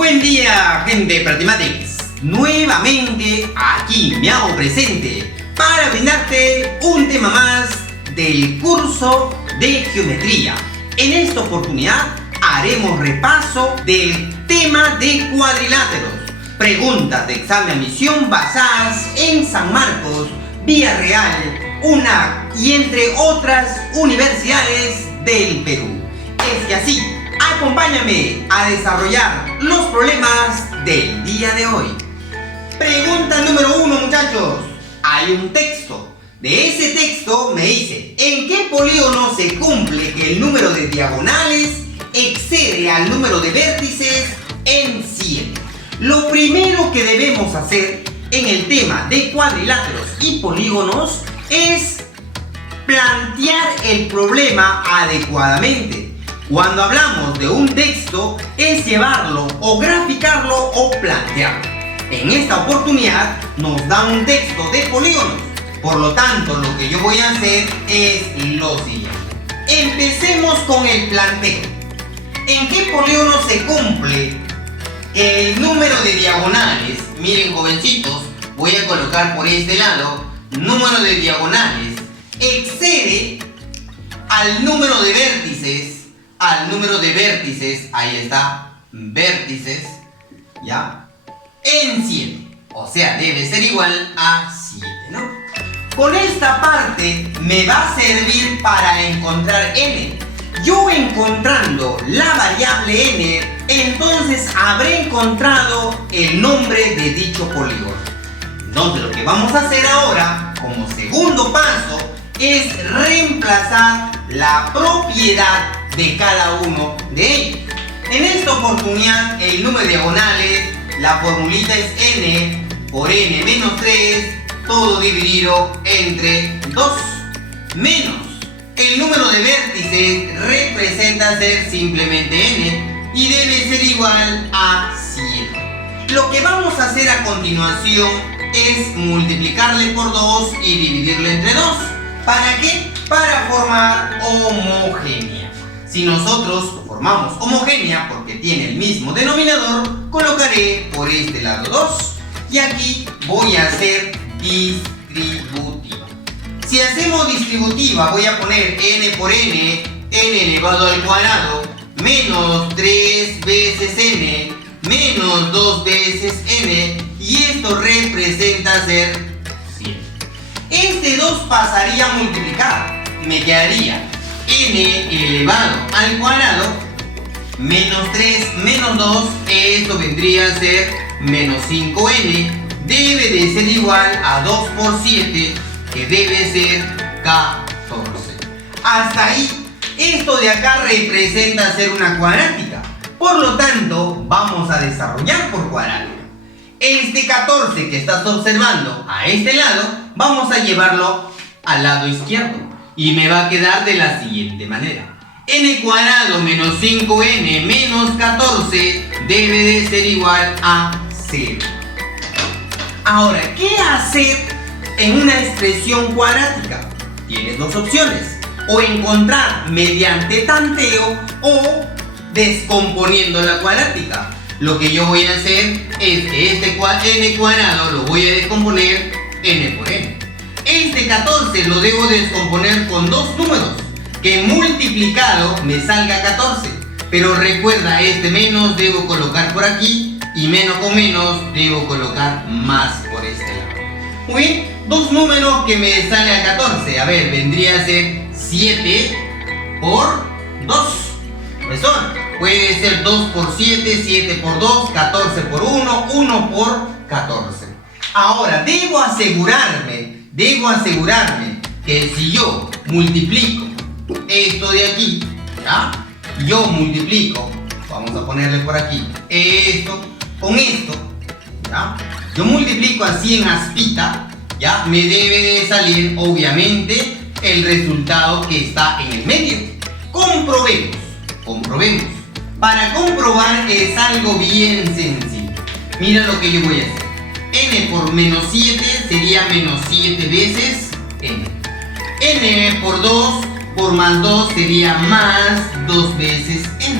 Buen día, gente de Practimatics. Nuevamente aquí me hago presente para brindarte un tema más del curso de geometría. En esta oportunidad haremos repaso del tema de cuadriláteros. Preguntas de examen admisión basadas en San Marcos, Villarreal, UNAC y entre otras universidades del Perú. Es que así, acompáñame a desarrollar los problemas del día de hoy. Pregunta número 1, muchachos. Hay un texto. De ese texto me dice, ¿en qué polígono se cumple que el número de diagonales excede al número de vértices en 7? Lo primero que debemos hacer en el tema de cuadriláteros y polígonos es plantear el problema adecuadamente. Cuando hablamos de un texto es llevarlo o graficarlo o plantearlo. En esta oportunidad nos da un texto de polígonos. Por lo tanto, lo que yo voy a hacer es lo siguiente. Empecemos con el planteo. ¿En qué polígono se cumple el número de diagonales? Miren, jovencitos, voy a colocar por este lado, número de diagonales excede al número de vértices. Ahí está, vértices, ¿ya? En 7. O sea, debe ser igual a 7, ¿no? Con esta parte me va a servir para encontrar n. Yo encontrando la variable n, entonces habré encontrado el nombre de dicho polígono. Entonces lo que vamos a hacer ahora, como segundo paso, es reemplazar la propiedad de cada uno de ellos. En esta oportunidad, el número de diagonales, la formulita es n por n menos 3, todo dividido entre 2, menos el número de vértices representa ser simplemente n y debe ser igual a 7. Lo que vamos a hacer a continuación es multiplicarle por 2 y dividirle entre 2. ¿Para qué? Para formar homogénea. Si nosotros formamos homogénea porque tiene el mismo denominador, colocaré por este lado 2 y aquí voy a hacer distributiva. Si hacemos distributiva voy a poner n por n elevado al cuadrado, menos 3 veces n, menos 2 veces n, y esto representa ser 7. Este 2 pasaría a multiplicar, me quedaría n elevado al cuadrado, menos 3 menos 2, esto vendría a ser menos 5n, debe de ser igual a 2 por 7, que debe ser 14. Hasta ahí, esto de acá representa ser una cuadrática. Por lo tanto, vamos a desarrollar por cuadrática. Este 14 que estás observando a este lado, vamos a llevarlo al lado izquierdo. Y me va a quedar de la siguiente manera. N cuadrado menos 5n menos 14 debe de ser igual a 0. Ahora, ¿qué hacer en una expresión cuadrática? Tienes dos opciones. O encontrar mediante tanteo o descomponiendo la cuadrática. Lo que yo voy a hacer es que este n cuadrado lo voy a descomponer n por n. Este 14 lo debo descomponer con dos números, que multiplicado me salga 14. Pero recuerda, este menos debo colocar por aquí y menos con menos debo colocar más por este lado. Muy bien, dos números que me sale a 14. A ver, vendría a ser 7 por 2. Puede ser 2 por 7, 7 por 2, 14 por 1, 1 por 14. Ahora, debo asegurarme que si yo multiplico esto de aquí, ¿ya? Yo multiplico, vamos a ponerle por aquí, esto con esto, ¿ya? Yo multiplico así en aspita, ¿ya? Me debe de salir, obviamente, el resultado que está en el medio. Comprobemos. Para comprobar es algo bien sencillo. Mira lo que yo voy a hacer. N por menos 7 sería menos 7 veces n. N por 2 por más 2 sería más 2 veces n.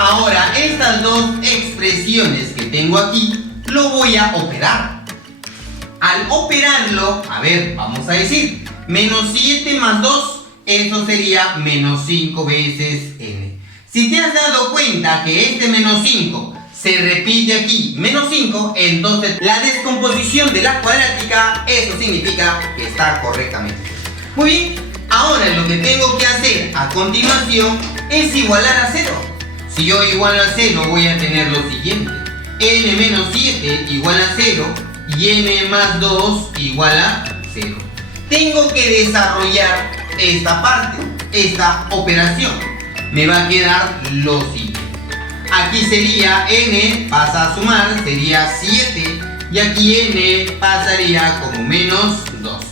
Ahora, estas dos expresiones que tengo aquí, lo voy a operar. Al operarlo, a ver, vamos a decir, menos 7 más 2, eso sería menos 5 veces n. Si te has dado cuenta que este menos 5 se repite aquí, menos 5, entonces la descomposición de la cuadrática, eso significa que está correctamente. Muy bien, ahora lo que tengo que hacer a continuación es igualar a 0. Si yo igualo a 0, voy a tener lo siguiente. N menos 7 igual a 0 y n más 2 igual a 0. Tengo que desarrollar esta parte, esta operación. Me va a quedar lo siguiente. Aquí sería n, pasa a sumar, sería 7. Y aquí n pasaría como menos 2.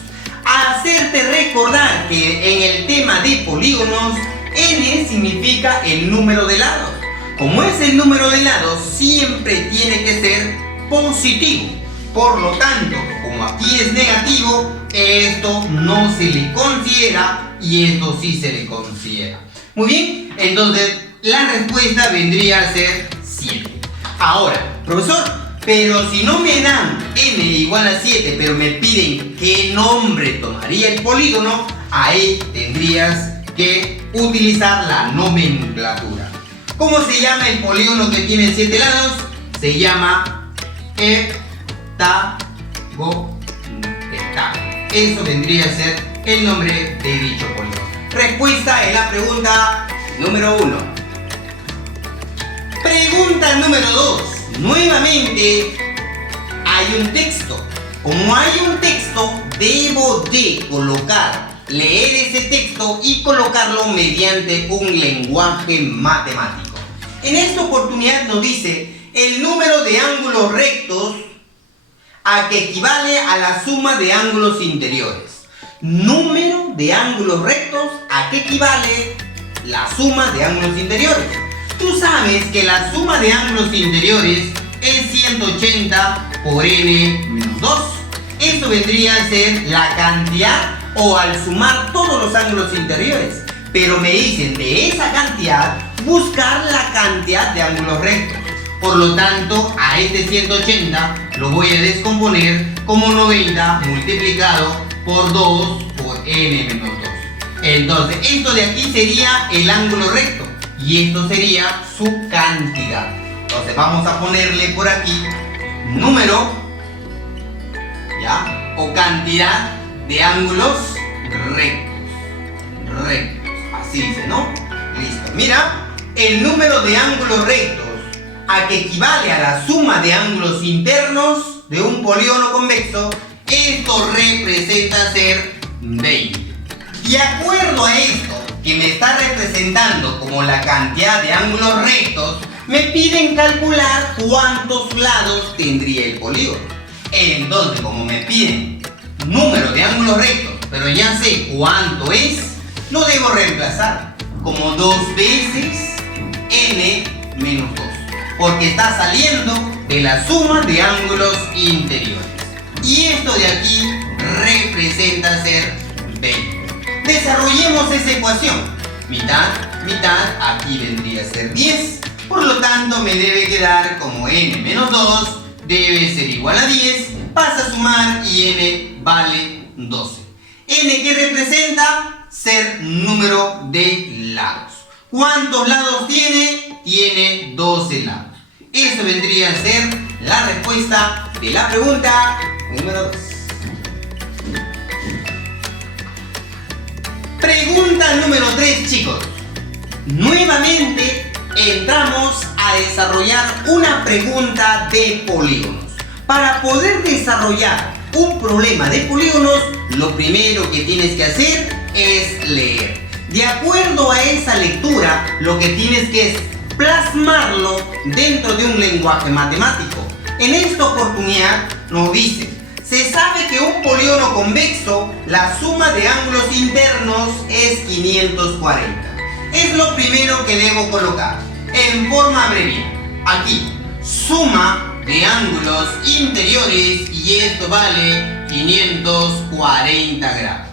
Hacerte recordar que en el tema de polígonos, n significa el número de lados. Como es el número de lados, siempre tiene que ser positivo. Por lo tanto, como aquí es negativo, esto no se le considera y esto sí se le considera. Muy bien, entonces la respuesta vendría a ser 7. Ahora, profesor, pero si no me dan n igual a 7, pero me piden qué nombre tomaría el polígono, ahí tendrías que utilizar la nomenclatura. ¿Cómo se llama el polígono que tiene 7 lados? Se llama heptagonal. Eso vendría a ser el nombre de dicho polígono. Respuesta en la pregunta número 1. Pregunta número 2. Nuevamente hay un texto. Como hay un texto, debo de leer ese texto y colocarlo mediante un lenguaje matemático. En esta oportunidad nos dice el número de ángulos rectos a que equivale a la suma de ángulos interiores. Número de ángulos rectos a que equivale la suma de ángulos interiores. Tú sabes que la suma de ángulos interiores es 180 por n menos 2. Eso vendría a ser la cantidad o al sumar todos los ángulos interiores. Pero me dicen de esa cantidad buscar la cantidad de ángulos rectos. Por lo tanto, a este 180 lo voy a descomponer como 90 multiplicado por 2 por n menos 2. Entonces, esto de aquí sería el ángulo recto y esto sería su cantidad. Entonces, vamos a ponerle por aquí número, ¿ya? O cantidad de ángulos rectos. Así dice, ¿no? Listo. Mira, el número de ángulos rectos a que equivale a la suma de ángulos internos de un polígono convexo, esto representa ser 20. De acuerdo a esto, que me está representando como la cantidad de ángulos rectos, me piden calcular cuántos lados tendría el polígono. Entonces, como me piden número de ángulos rectos, pero ya sé cuánto es, lo debo reemplazar como 2 veces n menos 2. Porque está saliendo de la suma de ángulos interiores. Y esto de aquí representa ser 20. Desarrollemos esa ecuación. Mitad, aquí vendría a ser 10. Por lo tanto, me debe quedar como n menos 2 debe ser igual a 10. Pasa a sumar y n vale 12. N que representa ser número de lados. ¿Cuántos lados tiene? Tiene 12 lados. Eso vendría a ser la respuesta de la pregunta número 2. Pregunta número 3, chicos. Nuevamente entramos a desarrollar una pregunta de polígonos. Para poder desarrollar un problema de polígonos, lo primero que tienes que hacer es leer. De acuerdo a esa lectura, lo que tienes que es plasmarlo dentro de un lenguaje matemático. En esta oportunidad nos dice, se sabe que un polígono convexo, la suma de ángulos internos es 540. Es lo primero que debo colocar en forma abreviada. Aquí, suma de ángulos interiores y esto vale 540 grados.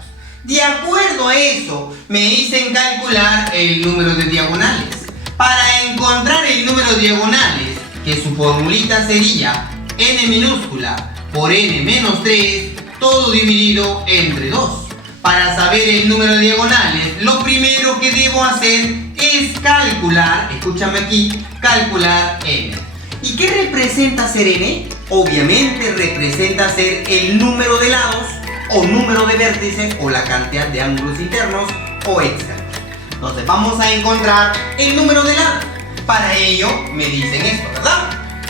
De acuerdo a eso, me dicen calcular el número de diagonales. Para encontrar el número de diagonales, que su formulita sería n minúscula por n menos 3, todo dividido entre 2. Para saber el número de diagonales, lo primero que debo hacer es calcular, escúchame aquí, calcular n. ¿Y qué representa ser n? Obviamente representa ser el número de lados, o número de vértices, o la cantidad de ángulos internos o externos. Entonces vamos a encontrar el número de lados. Para ello me dicen esto, ¿verdad?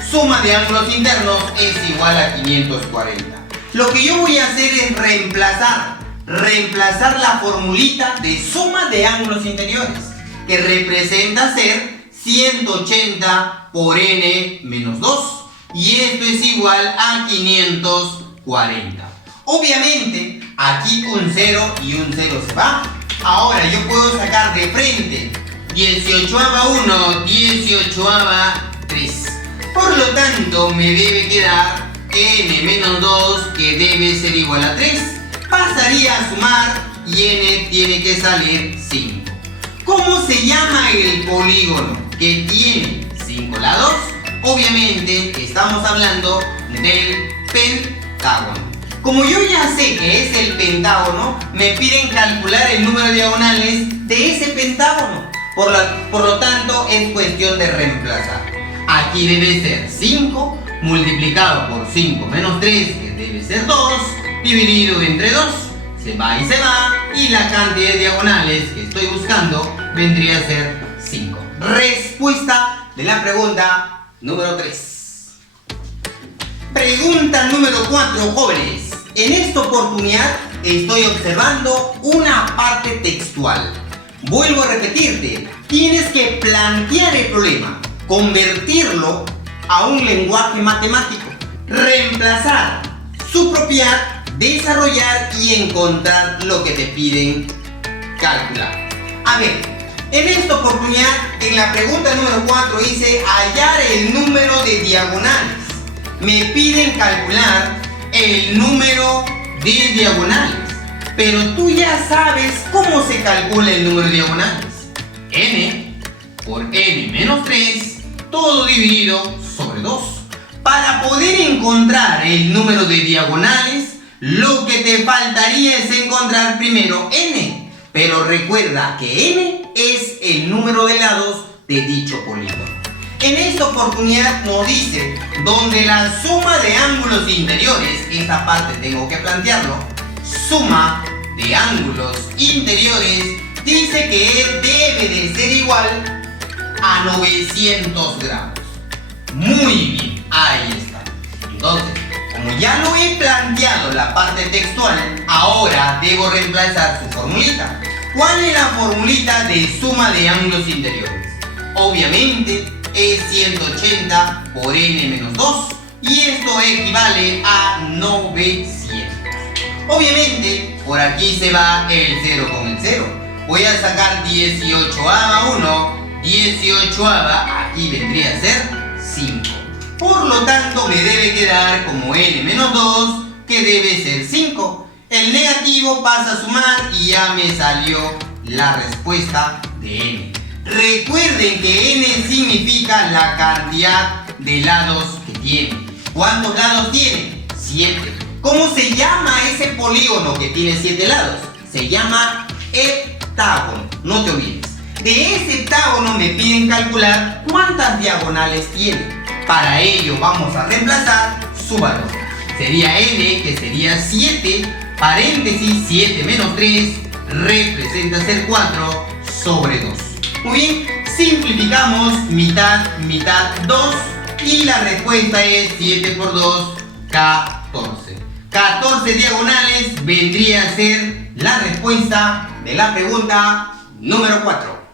Suma de ángulos internos es igual a 540. Lo que yo voy a hacer es reemplazar la formulita de suma de ángulos interiores, que representa ser 180 por n menos 2, y esto es igual a 540. Obviamente aquí un 0 y un 0 se va. Ahora yo puedo sacar de frente 18ª 1, 18ª 3. Por lo tanto me debe quedar n menos 2, que debe ser igual a 3. Pasaría a sumar y n tiene que salir 5. ¿Cómo se llama el polígono que tiene 5 lados? Obviamente estamos hablando del pentágono. Como yo ya sé que es el pentágono, me piden calcular el número de diagonales de ese pentágono. Por lo tanto, es cuestión de reemplazar. Aquí debe ser 5 multiplicado por 5 menos 3, que debe ser 2, dividido entre 2. Se va, y la cantidad de diagonales que estoy buscando vendría a ser 5. Respuesta de la pregunta número 3. Pregunta número 4, jóvenes. En esta oportunidad estoy observando una parte textual. Vuelvo a repetirte, tienes que plantear el problema, convertirlo a un lenguaje matemático, reemplazar, subrayar, desarrollar y encontrar lo que te piden calcular. A ver, en esta oportunidad, en la pregunta número 4 dice hallar el número de diagonales. Me piden calcular el número de diagonales, pero tú ya sabes cómo se calcula el número de diagonales. N por n menos 3, todo dividido sobre 2. Para poder encontrar el número de diagonales, lo que te faltaría es encontrar primero n, pero recuerda que n es el número de lados de dicho polígono. En esta oportunidad nos dice, donde la suma de ángulos interiores, esta parte tengo que plantearlo, suma de ángulos interiores, dice que debe de ser igual a 900 grados. Muy bien, ahí está. Entonces, como ya lo he planteado la parte textual, ahora debo reemplazar su formulita. ¿Cuál es la formulita de suma de ángulos interiores? Obviamente es 180 por n menos 2, y esto equivale a 900. Obviamente por aquí se va el 0 con el 0. Voy a sacar 18ª 1, 18ª, aquí vendría a ser 5. Por lo tanto me debe quedar como n menos 2, que debe ser 5. El negativo pasa a sumar y ya me salió la respuesta de n. Recuerden que n significa la cantidad de lados que tiene. ¿Cuántos lados tiene? 7. ¿Cómo se llama ese polígono que tiene 7 lados? Se llama heptágono. No te olvides. De ese heptágono me piden calcular cuántas diagonales tiene. Para ello vamos a reemplazar su valor. Sería n, que sería 7, paréntesis 7 menos 3, representa ser 4 sobre 2. Muy bien, simplificamos mitad, mitad, 2, y la respuesta es 7 por 2, 14. 14 diagonales vendría a ser la respuesta de la pregunta número 4.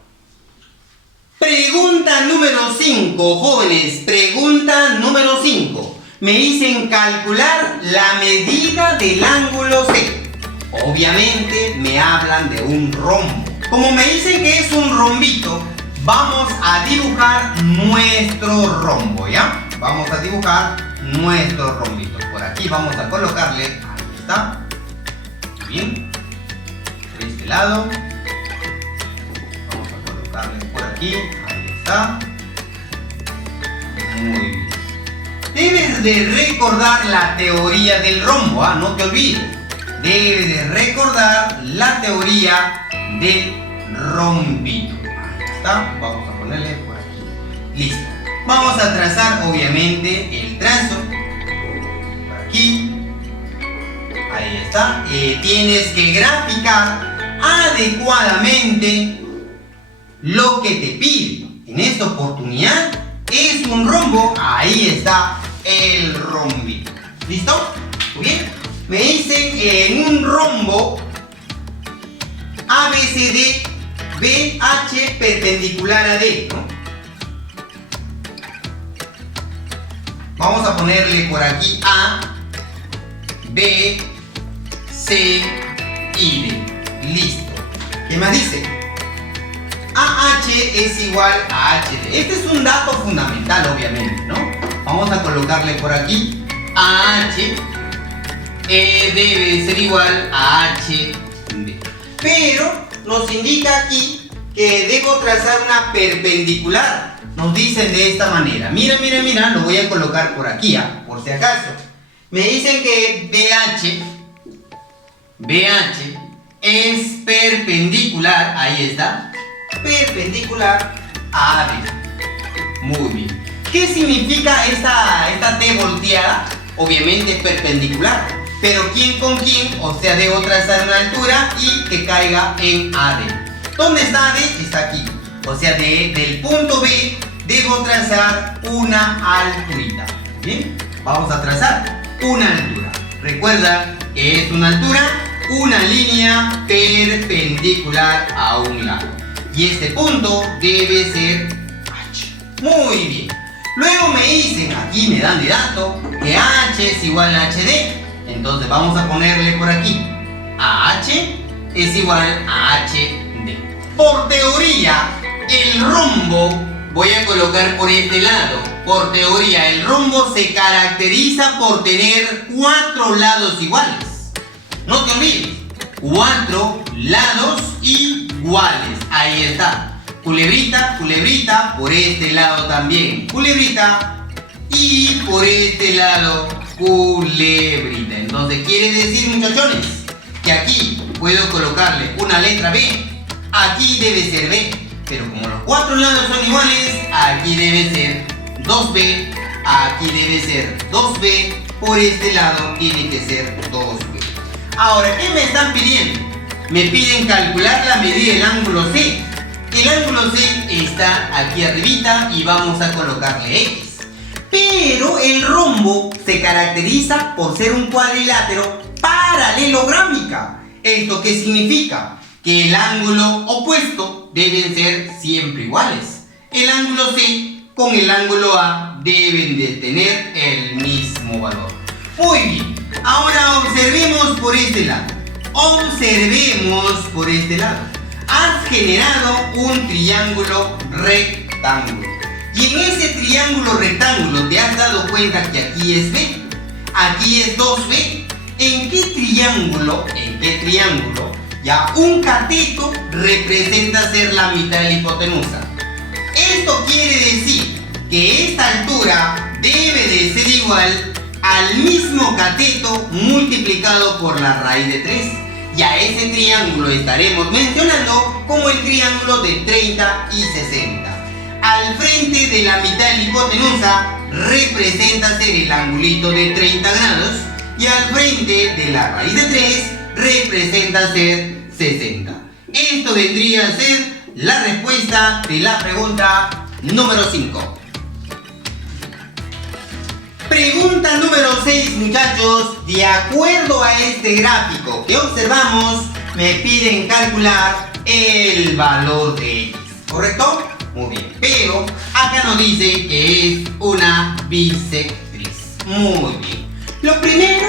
Pregunta número 5, jóvenes, pregunta número 5. Me dicen calcular la medida del ángulo C. Obviamente me hablan de un rombo. Como me dicen que es un rombito, vamos a dibujar nuestro rombo, ¿ya? Vamos a dibujar nuestro rombito. Por aquí vamos a colocarle, ahí está. Bien. Por este lado. Vamos a colocarle por aquí, ahí está. Muy bien. Debes de recordar la teoría del rombo, ¿ah? No te olvides. Debes de recordar la teoría del rombito. Ahí está. Vamos a ponerle por aquí. Listo. Vamos a trazar obviamente el trazo. Por aquí. Ahí está. Tienes que graficar adecuadamente lo que te pide. En esta oportunidad es un rombo. Ahí está el rombito. ¿Listo? Muy bien. Me dicen en un rombo ABCD BH perpendicular a D, ¿no? Vamos a ponerle por aquí A, B, C y D. Listo. ¿Qué más dice? AH es igual a HD. Este es un dato fundamental, obviamente, ¿no? Vamos a colocarle por aquí AH debe ser igual a HD. Pero nos indica aquí que debo trazar una perpendicular. Nos dicen de esta manera. Mira, mira, mira, lo voy a colocar por aquí, por si acaso. Me dicen que BH es perpendicular, ahí está, perpendicular a AB. Muy bien. ¿Qué significa esta T volteada? Obviamente es perpendicular, pero ¿quién con quién? O sea, debo trazar una altura y que caiga en AD. ¿Dónde está AD? Está aquí. O sea, del punto B debo trazar una alturita. Bien, vamos a trazar una altura. Recuerda que es una altura, una línea perpendicular a un lado. Y este punto debe ser H. Muy bien. Luego me dicen, aquí me dan de dato, que H es igual a HD. Entonces vamos a ponerle por aquí. AH es igual a HD. Por teoría, el rombo, voy a colocar por este lado. Por teoría, el rombo se caracteriza por tener 4 lados iguales. No te olvides. 4 lados iguales. Ahí está. Culebrita, culebrita, por este lado también. Culebrita. Y por este lado, culebrita. Entonces quiere decir, muchachones, que aquí puedo colocarle una letra B. Aquí debe ser B. Pero como los 4 lados son iguales, aquí debe ser 2B. Aquí debe ser 2B. Por este lado tiene que ser 2B. Ahora, ¿qué me están pidiendo? Me piden calcular la medida del ángulo C. El ángulo C está aquí arribita y vamos a colocarle X. Pero el rombo se caracteriza por ser un cuadrilátero paralelográmica. ¿Esto qué significa? Que el ángulo opuesto deben ser siempre iguales. El ángulo C con el ángulo A deben de tener el mismo valor. Muy bien. Ahora observemos por este lado. Observemos por este lado. Has generado un triángulo rectángulo. Y en ese triángulo rectángulo te has dado cuenta que aquí es B. Aquí es 2B. ¿En qué triángulo? Ya un cateto representa ser la mitad de la hipotenusa. Esto quiere decir que esta altura debe de ser igual al mismo cateto multiplicado por la raíz de 3. Y a ese triángulo estaremos mencionando como el triángulo de 30 y 60. Al frente de la mitad de la hipotenusa representa ser el angulito de 30 grados y al frente de la raíz de 3 representa ser 60. Esto vendría a ser la respuesta de la pregunta número 5. Pregunta número 6, muchachos. De acuerdo a este gráfico que observamos, me piden calcular el valor de X. ¿Correcto? Muy bien. Pero acá nos dice que es una bisectriz. Muy bien. Lo primero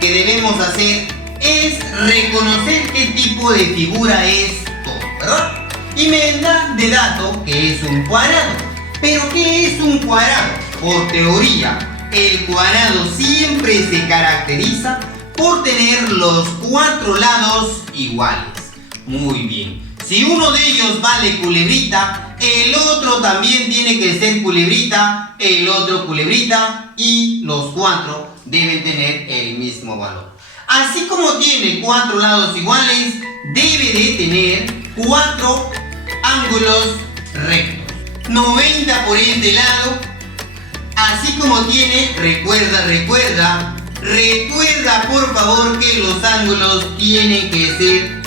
que debemos hacer es reconocer qué tipo de figura es todo, ¿verdad? Y me da de dato que es un cuadrado. ¿Pero qué es un cuadrado? Por teoría, el cuadrado siempre se caracteriza por tener los 4 lados iguales. Muy bien. Si uno de ellos vale culebrita, el otro también tiene que ser culebrita, el otro culebrita y los 4 deben tener el mismo valor. Así como tiene 4 lados iguales, debe de tener 4 ángulos rectos. 90 por este lado, así como tiene, recuerda por favor que los ángulos tienen que ser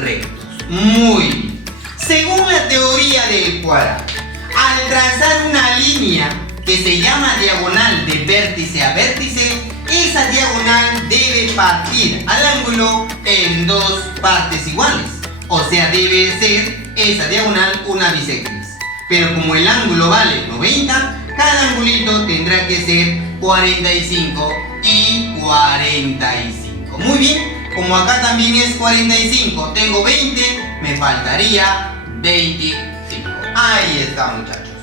rectos. Muy bien. Según la teoría del cuadrado, al trazar una línea que se llama diagonal de vértice a vértice, esa diagonal debe partir al ángulo en 2 partes iguales. O sea, debe ser esa diagonal una bisectriz. Pero como el ángulo vale 90, cada angulito tendrá que ser 45 y 45. Muy bien, como acá también es 45, tengo 20, me faltaría 25. Ahí está, muchachos.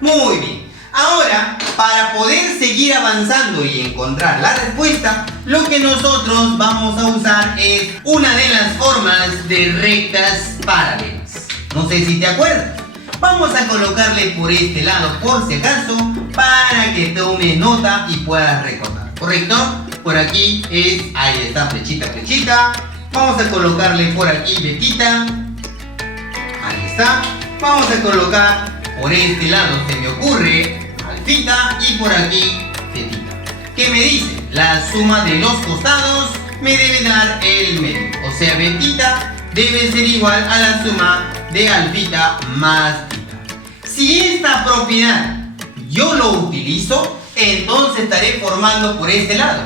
Muy bien. Ahora, para poder seguir avanzando y encontrar la respuesta, lo que nosotros vamos a usar es una de las formas de rectas paralelas. No sé si te acuerdas. Vamos a colocarle por este lado, por si acaso, para que tomes nota y puedas recordar. ¿Correcto? Por aquí es, ahí está, flechita. Vamos a colocarle por aquí vetita. Ahí está. Vamos a colocar por este lado, se me ocurre, alfita, y por aquí, tetita. ¿Qué me dice? La suma de los costados me debe dar el medio. O sea, vetita debe ser igual a la suma de alfita más tita. Si esta propiedad yo lo utilizo, entonces estaré formando por este lado.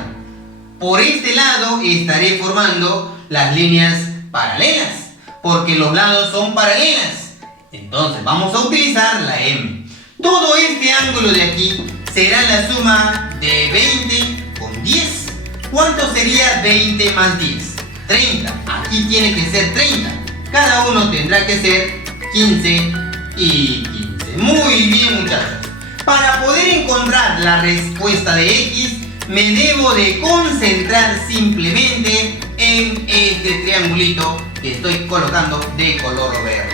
Por este lado estaré formando las líneas paralelas, porque los lados son paralelas. Entonces vamos a utilizar la M. Todo este ángulo de aquí será la suma de 20 con 10. ¿Cuánto sería 20 más 10? 30. Aquí tiene que ser 30. Cada uno tendrá que ser 15 y 15. Muy bien, muchachos. Para poder encontrar la respuesta de X, me debo de concentrar simplemente en este triangulito que estoy colocando de color verde.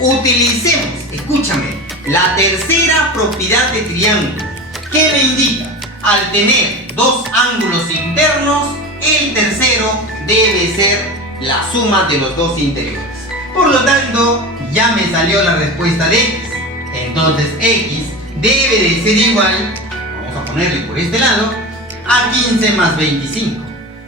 Utilicemos, escúchame, la tercera propiedad de triángulo, que me indica, al tener 2 ángulos internos, el tercero debe ser la suma de los 2 interiores. Por lo tanto, ya me salió la respuesta de X. Entonces X debe de ser igual, vamos a ponerle por este lado, a 15 más 25.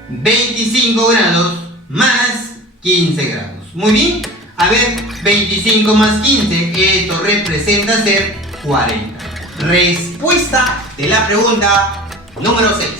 25 grados más 15 grados. Muy bien. A ver, 25 más 15, esto representa ser 40. Respuesta de la pregunta número 6.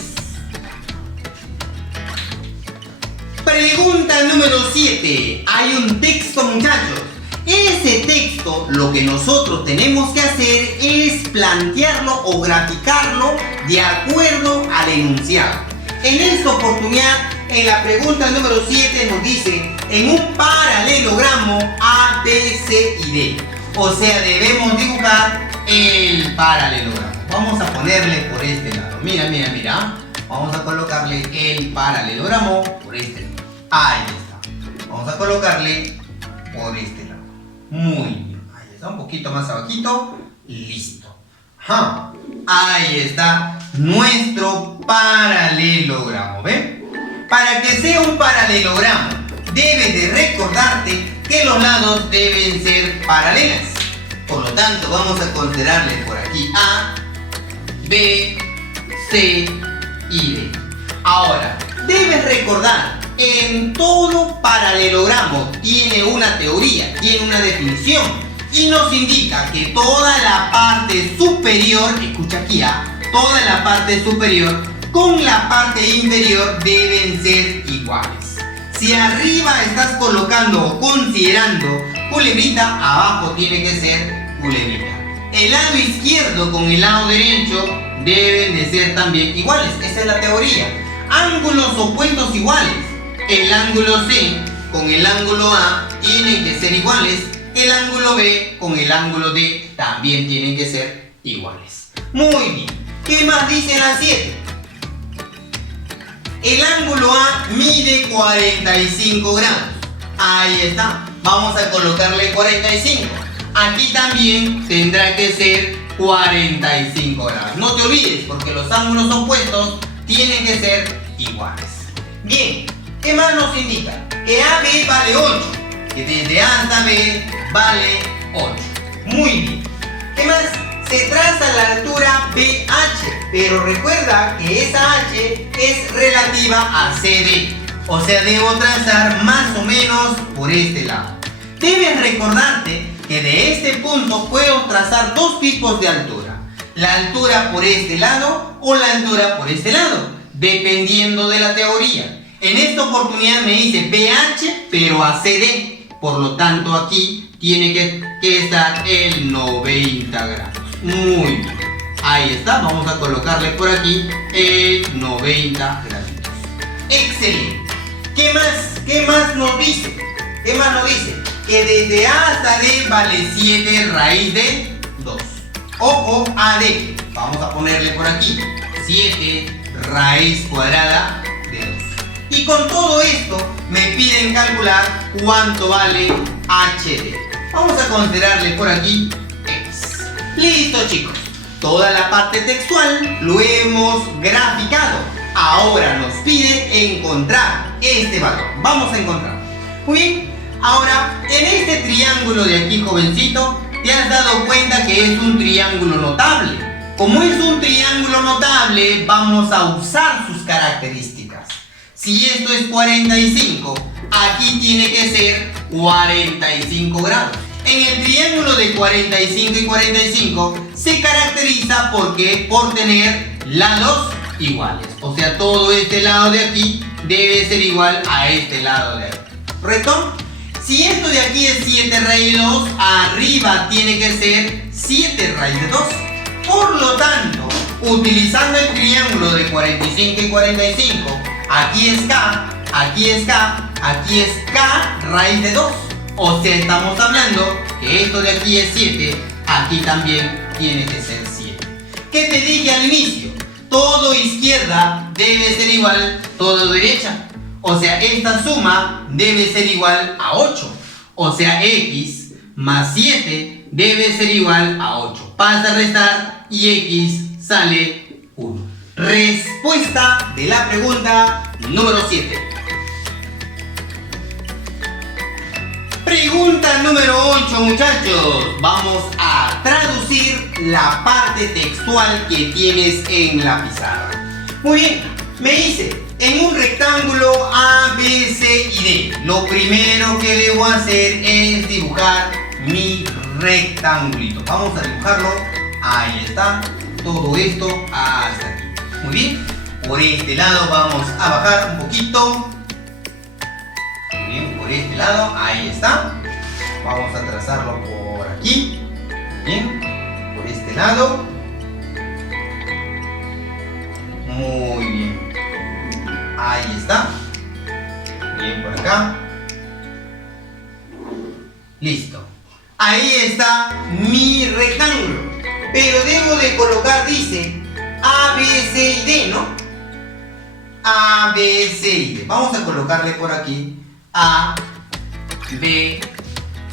Pregunta número 7. Hay un texto, muchachos. Ese texto, lo que nosotros tenemos que hacer es plantearlo o graficarlo de acuerdo al enunciado. En esta oportunidad, en la pregunta número 7 nos dice, en un paralelogramo A, B, C y D. O sea, debemos dibujar el paralelogramo. Vamos a ponerle por este lado. Mira. Vamos a colocarle el paralelogramo por este lado. Ahí está. Vamos a colocarle por este lado. Muy bien. Ahí está, un poquito más abajito. Listo. Ajá. Ahí está nuestro paralelogramo. ¿Ven? Para que sea un paralelogramo, debes de recordarte que los lados deben ser paralelas. Por lo tanto, vamos a considerarle por aquí A, B, C y D. Ahora, debes recordar, en todo paralelogramo tiene una teoría, tiene una definición y nos indica que toda la parte superior, escucha aquí, toda la parte superior con la parte inferior deben ser iguales. Si arriba estás colocando o considerando culebrita, abajo tiene que ser culebrita. El lado izquierdo con el lado derecho deben de ser también iguales. Esa es la teoría. Ángulos opuestos iguales. El ángulo C con el ángulo A tienen que ser iguales. El ángulo B con el ángulo D también tienen que ser iguales. Muy bien. ¿Qué más dice la 7? El ángulo A mide 45 grados. Ahí está. Vamos a colocarle 45. aquí también tendrá que ser 45 grados. No te olvides, porque los ángulos opuestos tienen que ser iguales. Bien, ¿qué más nos indica? Que AB vale 8, que desde A hasta B vale 8. Muy bien. ¿Qué más? Se traza la altura BH, pero recuerda que esa H es relativa a CD. O sea, debo trazar más o menos por este lado. Debes recordarte que de este punto puedo trazar dos tipos de altura. La altura por este lado o la altura por este lado, dependiendo de la teoría. En esta oportunidad me dice BH, pero a CD. Por lo tanto, aquí tiene que estar el 90 grados. Muy bien. Ahí está. Vamos a colocarle por aquí el 90 grados. Excelente. ¿Qué más nos dice? ¿Qué más nos dice? Que desde A hasta D vale 7 raíz de 2. Ojo, AD. Vamos a ponerle por aquí 7 raíz cuadrada de 2. Y con todo esto me piden calcular cuánto vale HD. Vamos a considerarle por aquí X. Listo, chicos. Toda la parte textual lo hemos graficado. Ahora nos pide encontrar este valor. Vamos a encontrarlo. Muy bien. Ahora, en este triángulo de aquí, jovencito, te has dado cuenta que es un triángulo notable. Como es un triángulo notable, vamos a usar sus características. Si esto es 45, aquí tiene que ser 45 grados. En el triángulo de 45 y 45 se caracteriza por tener lados iguales. O sea, todo este lado de aquí debe ser igual a este lado de aquí. ¿Correcto? Si esto de aquí es 7 raíz de 2, arriba tiene que ser 7 raíz de 2. Por lo tanto, utilizando el triángulo de 45 y 45, aquí es K, aquí es K, aquí es K raíz de 2. O sea, estamos hablando que esto de aquí es 7, aquí también tiene que ser 7. ¿Qué te dije al inicio? Todo izquierda debe ser igual a todo derecha. O sea, esta suma debe ser igual a 8. O sea, X más 7 debe ser igual a 8. Pasa a restar y X sale 1. Respuesta de la pregunta número 7. Pregunta número 8, muchachos. Vamos a traducir la parte textual que tienes en la pizarra. Muy bien, me dice, en un rectángulo A, B, C y D, lo primero que debo hacer es dibujar mi rectangulito. Vamos a dibujarlo. Ahí está. Todo esto hasta aquí. Muy bien. Por este lado vamos a bajar un poquito. Muy bien, por este lado. Ahí está. Vamos a trazarlo por aquí. Bien. Por este lado. Muy bien. Ahí está. Bien, por acá. Listo. Ahí está mi rectángulo. Pero debo de colocar, dice, A, B, C y D, ¿no? A, B, C y D. Vamos a colocarle por aquí A, B,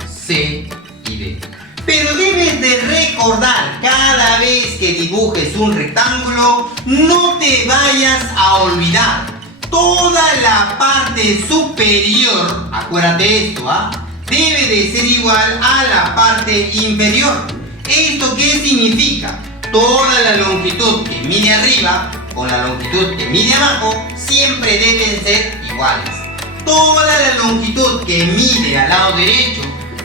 C y D. Pero debes de recordar, cada vez que dibujes un rectángulo, no te vayas a olvidar. Toda la parte superior, acuérdate esto, debe de ser igual a la parte inferior. ¿Esto qué significa? Toda la longitud que mide arriba con la longitud que mide abajo siempre deben ser iguales. Toda la longitud que mide al lado derecho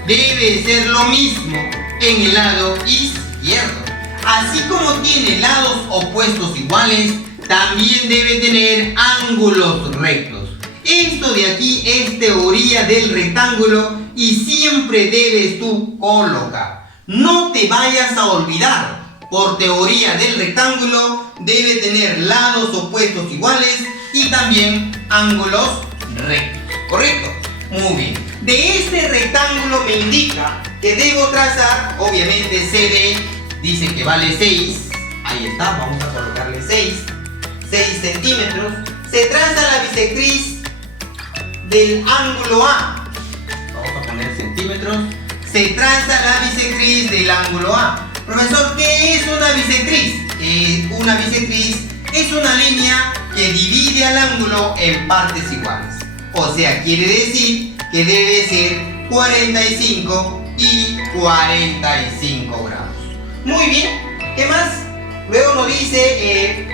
debe ser lo mismo en el lado izquierdo. Así como tiene lados opuestos iguales, también debe tener ángulos rectos. Esto de aquí es teoría del rectángulo y siempre debes tú colocar. No te vayas a olvidar. Por teoría del rectángulo debe tener lados opuestos iguales y también ángulos rectos. ¿Correcto? Muy bien. De este rectángulo me indica que debo trazar, obviamente CD dice que vale 6. Ahí está, vamos a colocarle 6 centímetros. Se traza la bisectriz del ángulo A. Vamos a poner centímetros. se traza la bisectriz del ángulo A. Profesor, ¿qué es una bisectriz? Una bisectriz es una línea que divide al ángulo en partes iguales. O sea, quiere decir que debe ser 45 y 45 grados. Muy bien, ¿qué más? Luego nos dice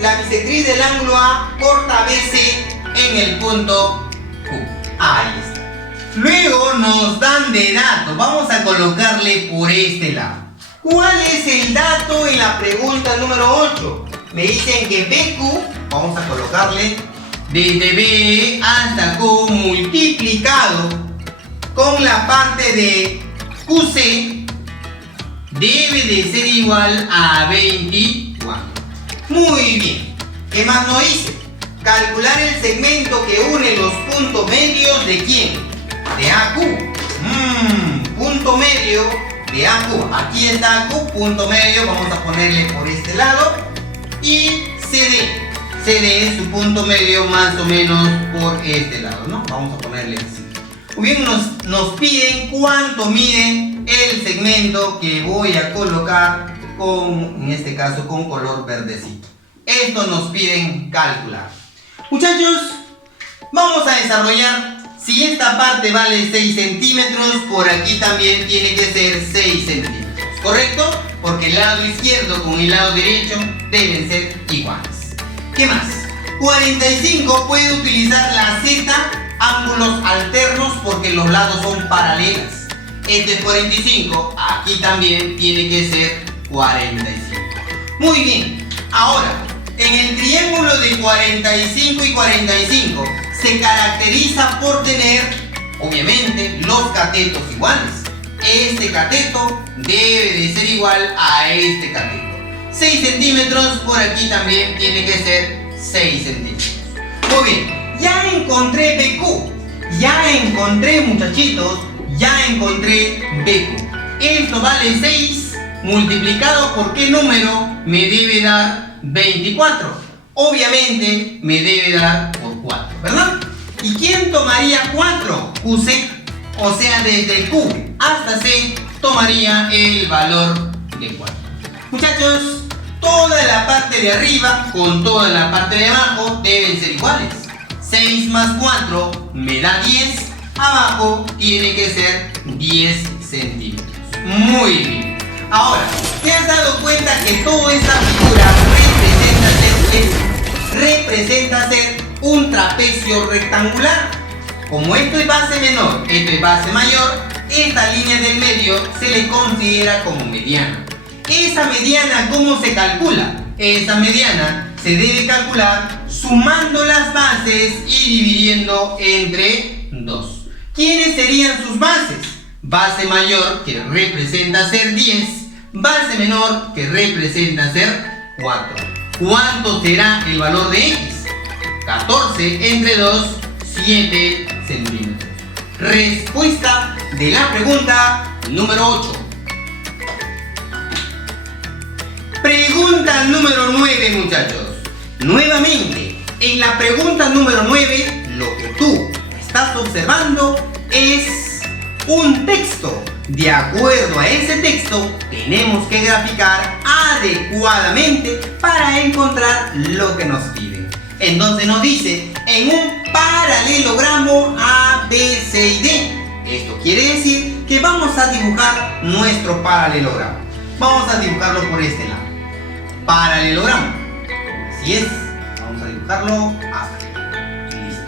la bisectriz del ángulo A corta BC en el punto Q. Ahí está. Luego nos dan de dato. Vamos a colocarle por este lado. ¿Cuál es el dato en la pregunta número 8? Me dicen que BQ, vamos a colocarle desde B hasta Q multiplicado con la parte de QC debe de ser igual a 24. Muy bien. ¿Qué más nos dice? Calcular el segmento que une los puntos medios de ¿quién? De AQ. Punto medio de AQ. Aquí está AQ, punto medio. Vamos a ponerle por este lado. Y CD. CD es su punto medio más o menos por este lado, ¿no? Vamos a ponerle así. Muy bien, nos piden cuánto mide el segmento que voy a colocar con, en este caso, con color verdecito. Esto nos piden calcular. Muchachos, vamos a desarrollar. Si esta parte vale 6 centímetros, por aquí también tiene que ser 6 centímetros. ¿Correcto? Porque el lado izquierdo con el lado derecho deben ser iguales. ¿Qué más? 45 puede utilizar la Z, ángulos alternos, porque los lados son paralelos. Este es 45, aquí también tiene que ser 45. Muy bien, ahora, en el triángulo de 45 y 45 se caracteriza por tener, obviamente, los catetos iguales. Este cateto debe de ser igual a este cateto. 6 centímetros, por aquí también tiene que ser 6 centímetros. Muy bien, ya encontré BQ. Ya encontré, muchachitos, ya encontré BQ. Esto vale 6 multiplicado por ¿qué número? Me debe dar 24. Obviamente me debe dar por 4, ¿verdad? ¿Y quién tomaría 4? QC. O sea, desde Q hasta C tomaría el valor de 4. Muchachos, toda la parte de arriba con toda la parte de abajo deben ser iguales. 6 más 4 me da 10. Abajo tiene que ser 10 centímetros. Muy bien. Ahora, ¿te has dado cuenta que toda esta figura representa ser un trapecio rectangular? Como esto es base menor, esto es base mayor, esta línea del medio se le considera como mediana. ¿Esa mediana cómo se calcula? Esa mediana se debe calcular sumando las bases y dividiendo entre 2. ¿Quiénes serían sus bases? Base mayor, que representa ser 10, base menor, que representa ser 4. ¿Cuánto será el valor de X? 14 entre 2, 7 centímetros. Respuesta de la pregunta número 8. Pregunta número 9, muchachos. Nuevamente, en la pregunta número 9, lo que tú estás observando es un texto. De acuerdo a ese texto, tenemos que graficar adecuadamente para encontrar lo que nos piden. Entonces nos dice, en un paralelogramo A, B, C y D. Esto quiere decir que vamos a dibujar nuestro paralelogramo. Vamos a dibujarlo por este lado. Paralelogramo. Así es. Vamos a dibujarlo hasta aquí. Listo.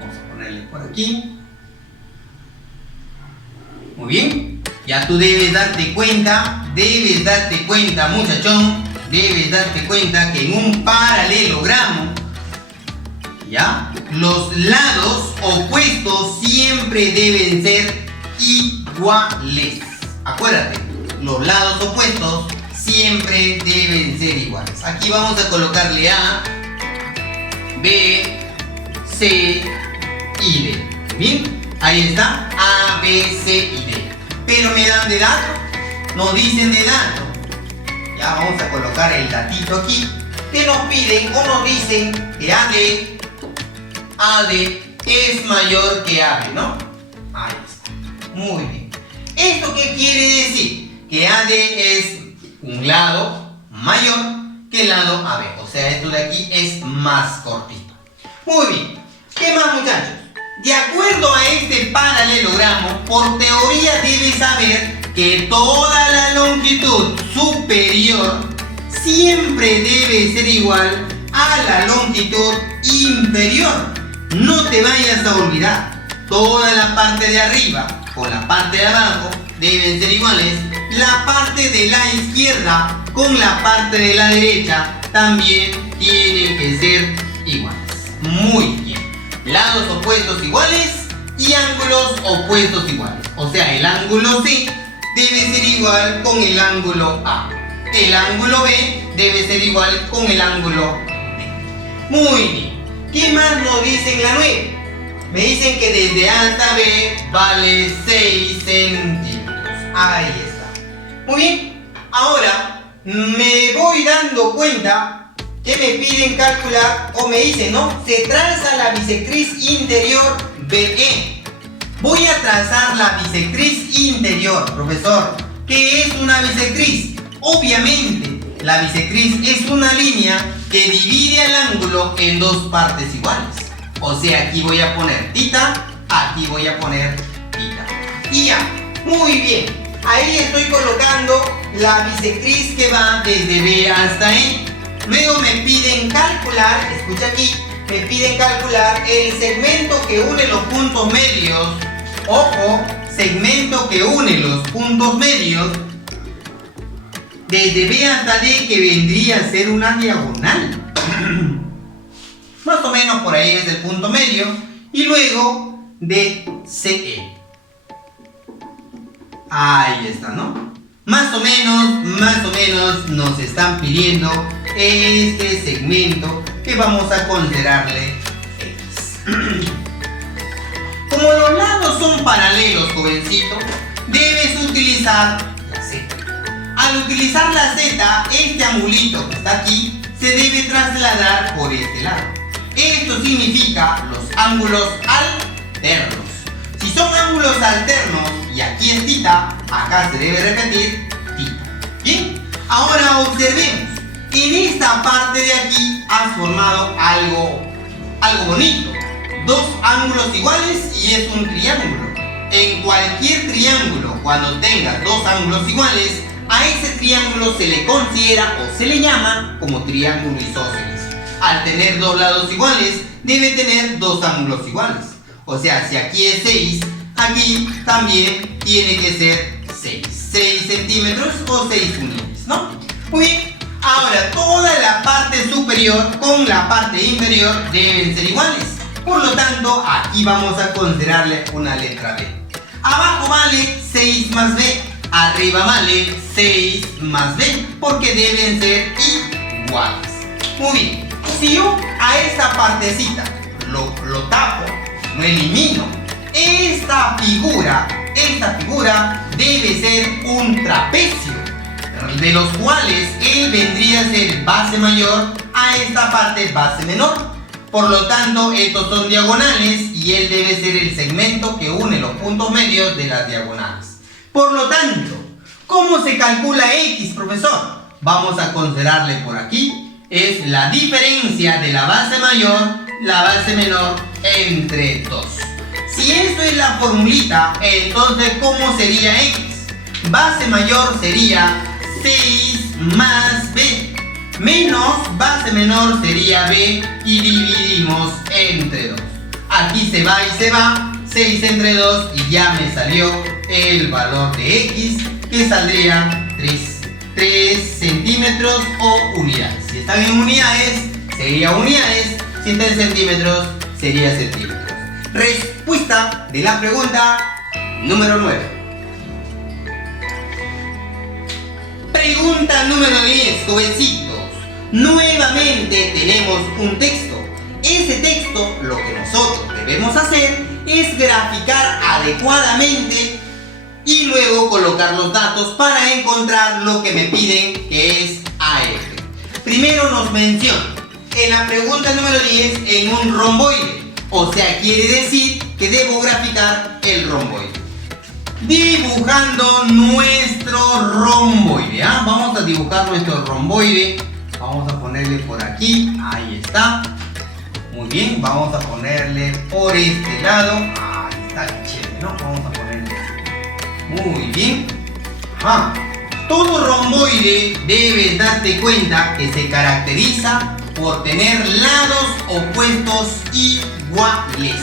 Vamos a ponerle por aquí. Muy bien. Ya tú debes darte cuenta, muchachón, debes darte cuenta que en un paralelogramo, ¿ya? Los lados opuestos siempre deben ser iguales. Acuérdate, los lados opuestos siempre deben ser iguales. Aquí vamos a colocarle A, B, C y D. Bien, ahí está, A, B, C y D. Pero me dan de dato, nos dicen de dato. Ya vamos a colocar el datito aquí. Que nos piden o nos dicen que AD es mayor que AB, ¿no? Ahí está. Muy bien. ¿Esto qué quiere decir? Que AD es un lado mayor que el lado AB. O sea, esto de aquí es más cortito. Muy bien. ¿Qué más, muchachos? De acuerdo a este paralelogramo, por teoría debes saber que toda la longitud superior siempre debe ser igual a la longitud inferior. No te vayas a olvidar. Toda la parte de arriba con la parte de abajo deben ser iguales. La parte de la izquierda con la parte de la derecha también tienen que ser iguales. Muy bien. Lados opuestos iguales y ángulos opuestos iguales. O sea, el ángulo C debe ser igual con el ángulo A. El ángulo B debe ser igual con el ángulo B. Muy bien. ¿Qué más nos dicen la 9? Me dicen que desde A hasta B vale 6 centímetros. Ahí está. Muy bien. Ahora me voy dando cuenta que me piden calcular, o me dicen, ¿no? Se traza la bisectriz interior BE. Voy a trazar la bisectriz interior, profesor. ¿Qué es una bisectriz? Obviamente, la bisectriz es una línea que divide el ángulo en dos partes iguales. O sea, aquí voy a poner tita, aquí voy a poner tita. Y ya, muy bien. Ahí estoy colocando la bisectriz que va desde B hasta E. Luego me piden calcular, escucha aquí, me piden calcular el segmento que une los puntos medios. Ojo, segmento que une los puntos medios desde B hasta D, que vendría a ser una diagonal. Más o menos por ahí es el punto medio. Y luego DCE. Ahí está, ¿no? Más o menos nos están pidiendo este segmento que vamos a considerarle X. Como los lados son paralelos, jovencito, debes utilizar la Z. Al utilizar la Z, este angulito que está aquí se debe trasladar por este lado. Esto significa los ángulos alternos. Si son ángulos alternos y aquí es tita, acá se debe repetir tita. Bien, ahora observemos. En esta parte de aquí has formado algo bonito. Dos ángulos iguales y es un triángulo. En cualquier triángulo, cuando tengas dos ángulos iguales, a ese triángulo se le considera o se le llama como triángulo isósceles. Al tener dos lados iguales, debe tener dos ángulos iguales. O sea, si aquí es 6, aquí también tiene que ser 6. 6 centímetros o 6 unidades, ¿no? Muy bien. Ahora, toda la parte superior con la parte inferior deben ser iguales. Por lo tanto, aquí vamos a considerarle una letra B. Abajo vale 6 más B. Arriba vale 6 más B. Porque deben ser iguales. Muy bien. Si yo a esta partecita lo tapo, lo elimino, esta figura debe ser un trapecio, de los cuales él vendría a ser base mayor a esta parte base menor. Por lo tanto, estos son diagonales y él debe ser el segmento que une los puntos medios de las diagonales. Por lo tanto, ¿cómo se calcula X, profesor? Vamos a considerarle por aquí. Es la diferencia de la base mayor, la base menor entre 2. Si esto es la formulita, entonces ¿cómo sería X? Base mayor sería 6 más B, menos base menor sería B y dividimos entre 2. Aquí se va y se va, 6 entre 2 y ya me salió el valor de X, que saldría 3 centímetros o unidades. Si están en unidades, sería unidades. Si están en centímetros, sería centímetros. Respuesta de la pregunta número 9. Pregunta número 10, jovencitos. Nuevamente tenemos un texto. Ese texto, lo que nosotros debemos hacer es graficar adecuadamente y luego colocar los datos para encontrar lo que me piden, que es AF. Primero nos menciona en la pregunta número 10 en un romboide. O sea, quiere decir que debo graficar el romboide. dibujando nuestro romboide. Vamos a dibujar nuestro romboide. Vamos a ponerle por aquí. Ahí está. Muy bien. Vamos a ponerle por este lado. Ahí está, chévere, ¿no? Vamos a ponerle así. Muy bien. Todo romboide debes darte cuenta que se caracteriza por tener lados opuestos iguales.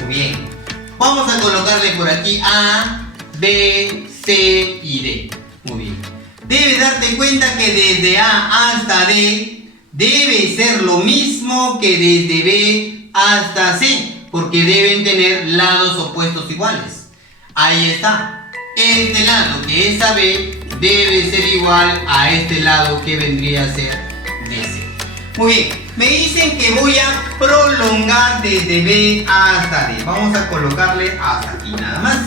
Muy bien. Vamos a colocarle por aquí A, B, C y D. Muy bien. Debes darte cuenta que desde A hasta D debe ser lo mismo que desde B hasta C, porque deben tener lados opuestos iguales. Ahí está. Este lado que es AB debe ser igual a este lado que vendría a ser DC. Muy bien, me dicen que voy a prolongar desde B hasta D. Vamos a colocarle hasta aquí nada más,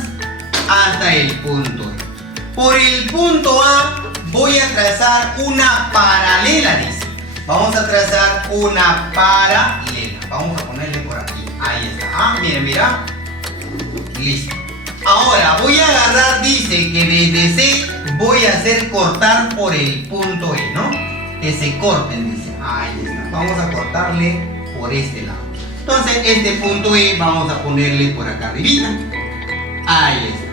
hasta el punto E. Por el punto A voy a trazar una paralela, dice. Vamos a trazar una paralela. Vamos a ponerle por aquí. Ahí está. Miren, mira. Listo. Ahora voy a agarrar, dice que desde C voy a hacer cortar por el punto E, ¿no? Que se corten, dice. Ahí está. Vamos a cortarle por este lado. Entonces, este punto E vamos a ponerle por acá arribita. Ahí está.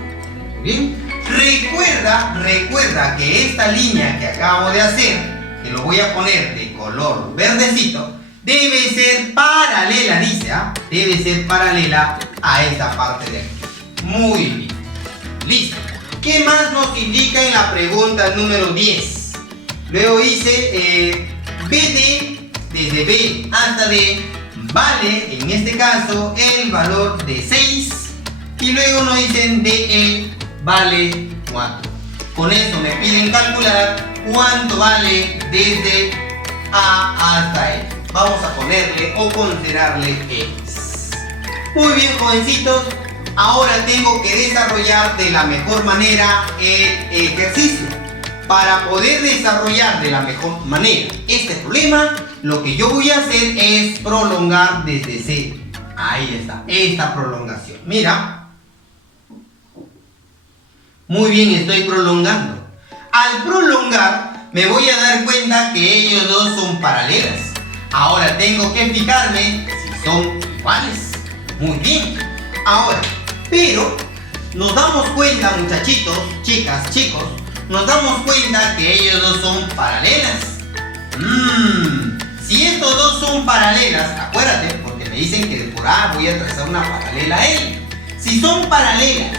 Muy bien. Recuerda que esta línea que acabo de hacer, que lo voy a poner de color verdecito, debe ser paralela, dice, debe ser paralela a esta parte de aquí. Muy bien. Listo. ¿Qué más nos indica en la pregunta número 10? Luego dice BD, desde B hasta D, vale, en este caso, el valor de 6. Y luego nos dicen DE vale 4. Con eso me piden calcular cuánto vale desde A hasta E. Vamos a ponerle o considerarle X. Muy bien, jovencitos. Ahora tengo que desarrollar de la mejor manera el ejercicio. Para poder desarrollar de la mejor manera este problema, lo que yo voy a hacer es prolongar desde C. Ahí está, esta prolongación. Mira. Muy bien, estoy prolongando. Al prolongar, me voy a dar cuenta que ellos dos son paralelas. Ahora tengo que fijarme si son iguales. Muy bien. Ahora, pero nos damos cuenta, muchachitos, chicas, chicos, nos damos cuenta que ellos dos son paralelas. Si estos dos son paralelas, acuérdate, porque me dicen que por A voy a trazar una paralela a él. Si son paralelas,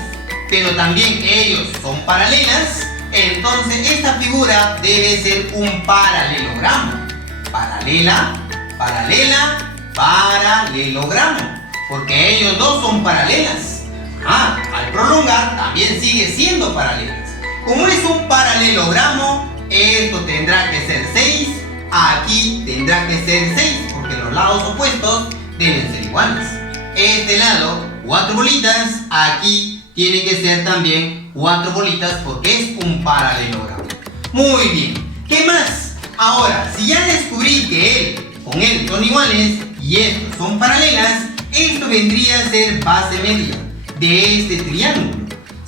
pero también ellos son paralelas, entonces esta figura debe ser un paralelogramo. Paralela, paralela, paralelogramo, porque ellos dos son paralelas. Al prolongar también sigue siendo paralelas. Como es un paralelogramo, esto tendrá que ser 6, aquí tendrá que ser 6, porque los lados opuestos deben ser iguales. Este lado, 4 bolitas, aquí tiene que ser también 4 bolitas porque es un paralelogramo. Muy bien, ¿qué más? Ahora, si ya descubrí que él con él son iguales y estos son paralelas, esto vendría a ser base media de este triángulo.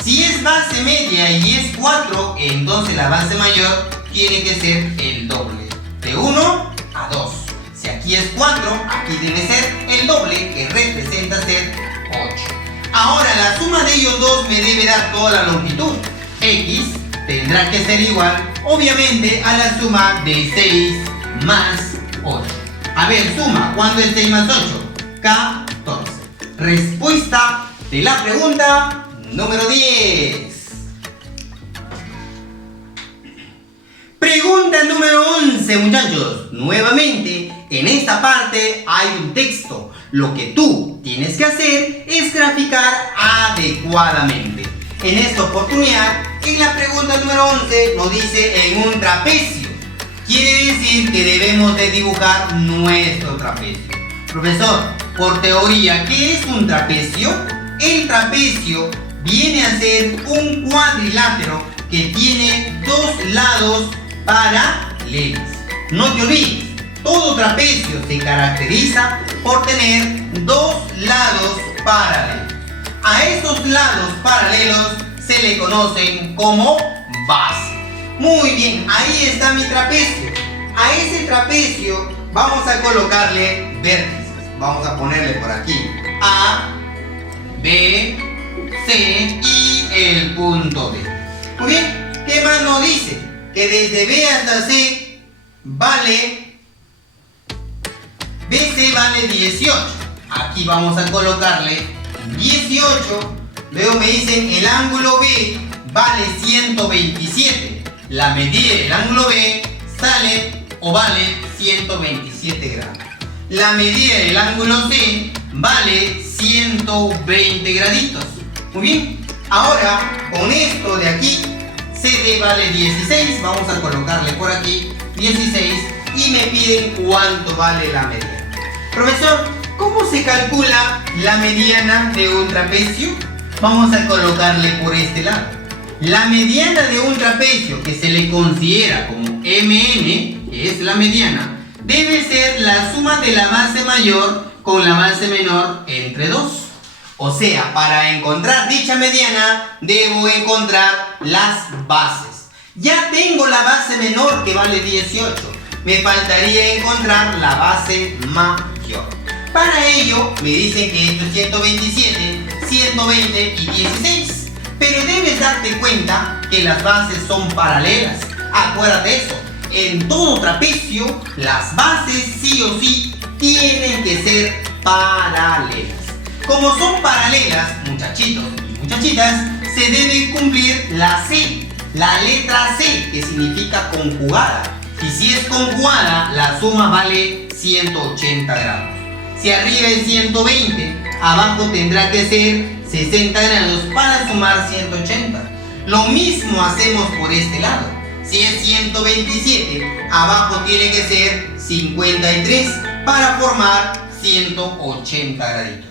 Si es base media y es 4, entonces la base mayor tiene que ser el doble, de 1 a 2. Si aquí es 4, aquí debe ser el doble, que representa ser 8. Ahora la suma de ellos dos me debe dar toda la longitud. X tendrá que ser igual, obviamente, a la suma de 6 más 8. A ver, suma, ¿cuánto es 6 más 8? 14. Respuesta de la pregunta número 10. Pregunta número 11, muchachos. Nuevamente, en esta parte hay un texto. Lo que tú tienes que hacer es graficar adecuadamente. En esta oportunidad, en la pregunta número 11 nos dice en un trapecio. Quiere decir que debemos de dibujar nuestro trapecio. Profesor, por teoría, ¿qué es un trapecio? El trapecio viene a ser un cuadrilátero que tiene dos lados paralelos. No te olvides, todo trapecio se caracteriza por tener dos lados paralelos. A esos lados paralelos se le conocen como base. Muy bien, ahí está mi trapecio. A ese trapecio vamos a colocarle vértices. Vamos a ponerle por aquí A, B, C y el punto D. Muy bien, ¿qué más nos dice? Que desde B hasta C vale, BC vale 18. Aquí vamos a colocarle 18. Luego me dicen el ángulo B vale 127. La medida del ángulo B sale o vale 127 grados. La medida del ángulo C vale 120 graditos. Muy bien. Ahora, con esto de aquí, CD vale 16. Vamos a colocarle por aquí 16. Y me piden cuánto vale la mediana. Profesor, ¿cómo se calcula la mediana de un trapecio? Vamos a colocarle por este lado. La mediana de un trapecio, que se le considera como MN, que es la mediana, debe ser la suma de la base mayor con la base menor entre 2. O sea, para encontrar dicha mediana, debo encontrar las bases. Ya tengo la base menor que vale 18. Me faltaría encontrar la base mayor. Para ello, me dicen que esto es 127, 120 y 16. Pero debes darte cuenta que las bases son paralelas. Acuérdate eso. En todo trapecio, las bases sí o sí tienen que ser paralelas. Como son paralelas, muchachitos y muchachitas, se debe cumplir la C, la letra C, que significa conjugada. Y si es conjugada, la suma vale 180 grados. Si arriba es 120, abajo tendrá que ser 60 grados para sumar 180. Lo mismo hacemos por este lado. Si es 127, abajo tiene que ser 53 para formar 180 graditos.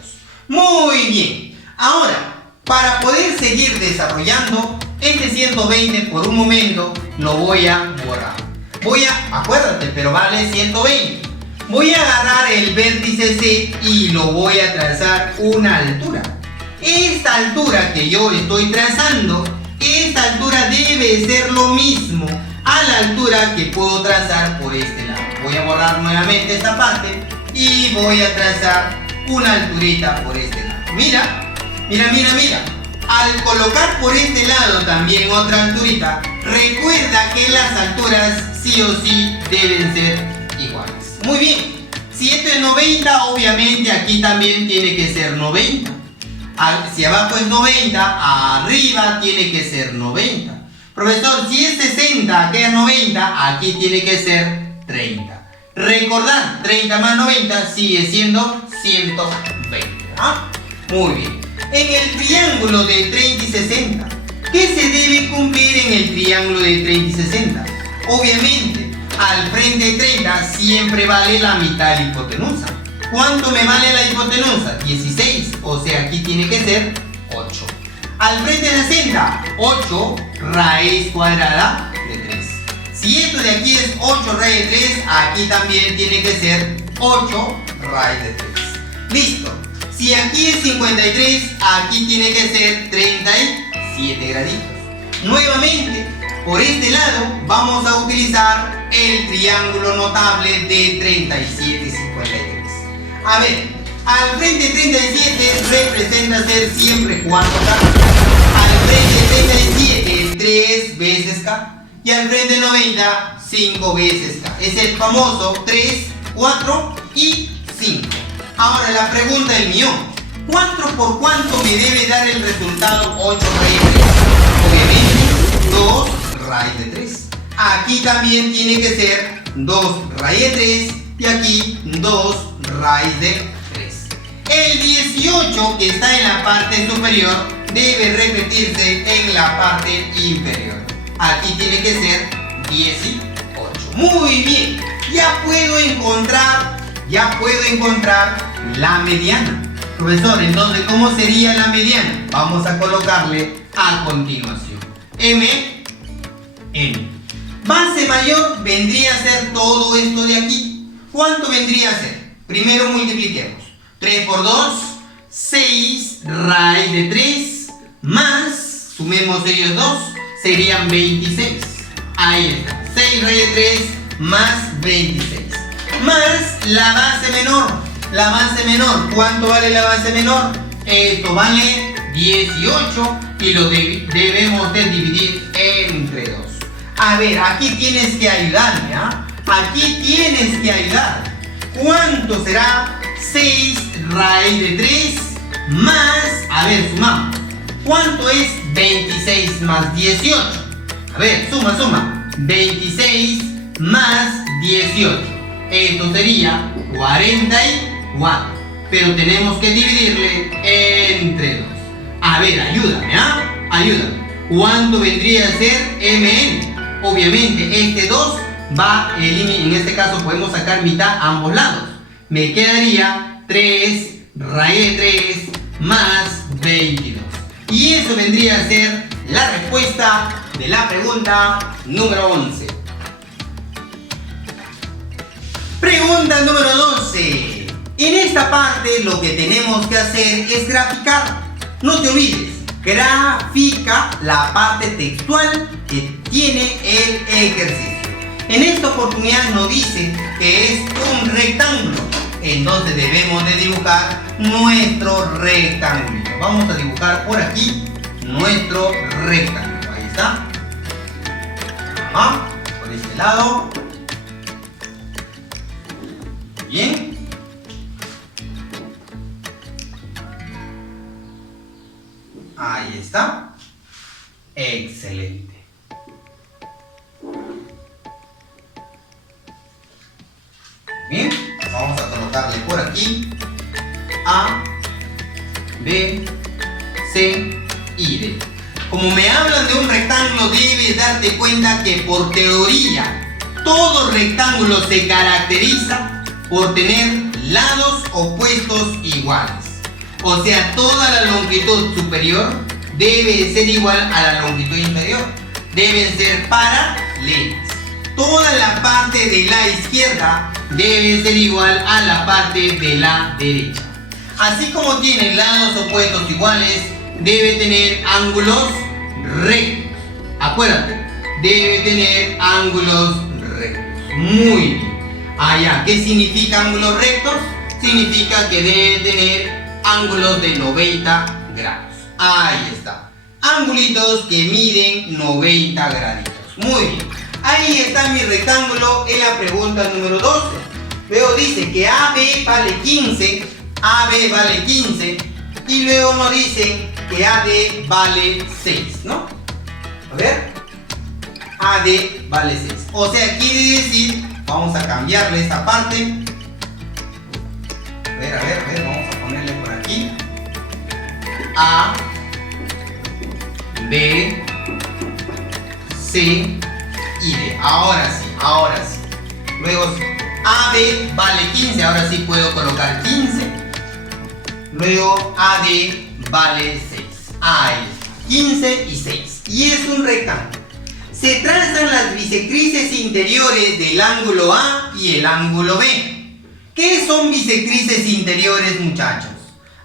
Muy bien. Ahora, para poder seguir desarrollando, este 120 por un momento lo voy a borrar. Acuérdate, pero vale 120. Voy a agarrar el vértice C y lo voy a trazar una altura. Esta altura que yo estoy trazando, esta altura debe ser lo mismo a la altura que puedo trazar por este lado. Voy a borrar nuevamente esta parte y voy a trazar una alturita por este lado. Mira. Al colocar por este lado también otra alturita, recuerda que las alturas sí o sí deben ser iguales. Muy bien. Si esto es 90, obviamente aquí también tiene que ser 90. Si abajo es 90, arriba tiene que ser 90. Profesor, si es 60, queda 90, aquí tiene que ser 30. Recordar, 30 más 90 sigue siendo 120. ¿Ah? Muy bien. En el triángulo de 30 y 60, ¿qué se debe cumplir en el triángulo de 30 y 60? Obviamente, al frente de 30 siempre vale la mitad de la hipotenusa. ¿Cuánto me vale la hipotenusa? 16, o sea, aquí tiene que ser 8. Al frente de 60, 8 raíz cuadrada de 3. Si esto de aquí es 8 raíz de 3, aquí también tiene que ser 8 raíz de 3. Listo. Si aquí es 53, aquí tiene que ser 37 graditos. Nuevamente, por este lado vamos a utilizar el triángulo notable de 37 y 53. A ver, al frente 37 representa ser siempre 4K. Al frente 37, 3 veces K. Y al frente 90, 5 veces K. Es el famoso 3, 4 y 5. Ahora la pregunta del millón. ¿Cuánto por cuánto me debe dar el resultado 8 raíz de 3? Obviamente 2 raíz de 3. Aquí también tiene que ser 2 raíz de 3 y aquí 2 raíz de 3. El 18 que está en la parte superior debe repetirse en la parte inferior. Aquí tiene que ser 18. Muy bien. Ya puedo encontrar la mediana. Profesor, entonces, ¿cómo sería la mediana? Vamos a colocarle a continuación. M. Base mayor vendría a ser todo esto de aquí. ¿Cuánto vendría a ser? Primero multipliquemos. 3 por 2, 6 raíz de 3 más, sumemos ellos dos, serían 26. Ahí está, 6 raíz de 3 más 26. Más la base menor. La base menor, ¿cuánto vale la base menor? Esto vale 18 y lo debemos de dividir entre 2. A ver, aquí tienes que ayudarme, ¿ah? Aquí tienes que ayudar. ¿Cuánto será 6 raíz de 3 más, a ver, sumamos. ¿Cuánto es 26 más 18? A ver, suma. 26 más 18. Esto sería 44. Pero tenemos que dividirle entre 2. A ver, ayúdame, ¿ah? Ayúdame. ¿Cuánto vendría a ser mn? Obviamente, este 2 va a eliminar. En este caso podemos sacar mitad a ambos lados. Me quedaría 3 raíz de 3 más 22. Y eso vendría a ser la respuesta de la pregunta número 11. Pregunta número 12. En esta parte lo que tenemos que hacer es graficar. No te olvides, grafica la parte textual que tiene el ejercicio. En esta oportunidad nos dice que es un rectángulo. Entonces debemos de dibujar nuestro rectángulo. Vamos a dibujar por aquí nuestro rectángulo. Ahí está. Por este lado. Bien. Ahí está. Excelente. Bien, vamos a colocarle por aquí A, B, C y D. Como me hablan de un rectángulo, debes darte cuenta que por teoría todo rectángulo se caracteriza por tener lados opuestos iguales. O sea, toda la longitud superior debe ser igual a la longitud inferior. Deben ser paralelas. Toda la parte de la izquierda debe ser igual a la parte de la derecha. Así como tiene lados opuestos iguales, debe tener ángulos rectos. Acuérdate, debe tener ángulos rectos. Muy bien. Allá, ¿qué significa ángulos rectos? Significa que debe tener ángulos de 90 grados. Ahí está. Angulitos que miden 90 graditos. Muy bien. Ahí está mi rectángulo en la pregunta número 12. Luego dice que AB vale 15. AB vale 15. Y luego nos dice que AD vale 6, ¿no? A ver. AD vale 6. O sea, quiere decir, vamos a cambiarle esta parte. A ver, vamos a ponerle por aquí. A, B, C y D. Ahora sí. Luego AB vale 15. Ahora sí puedo colocar 15. Luego AD vale 6. Ahí está. 15 y 6. Y es un rectángulo. Se trazan las bisectrices interiores del ángulo A y el ángulo B. ¿Qué son bisectrices interiores, muchachos?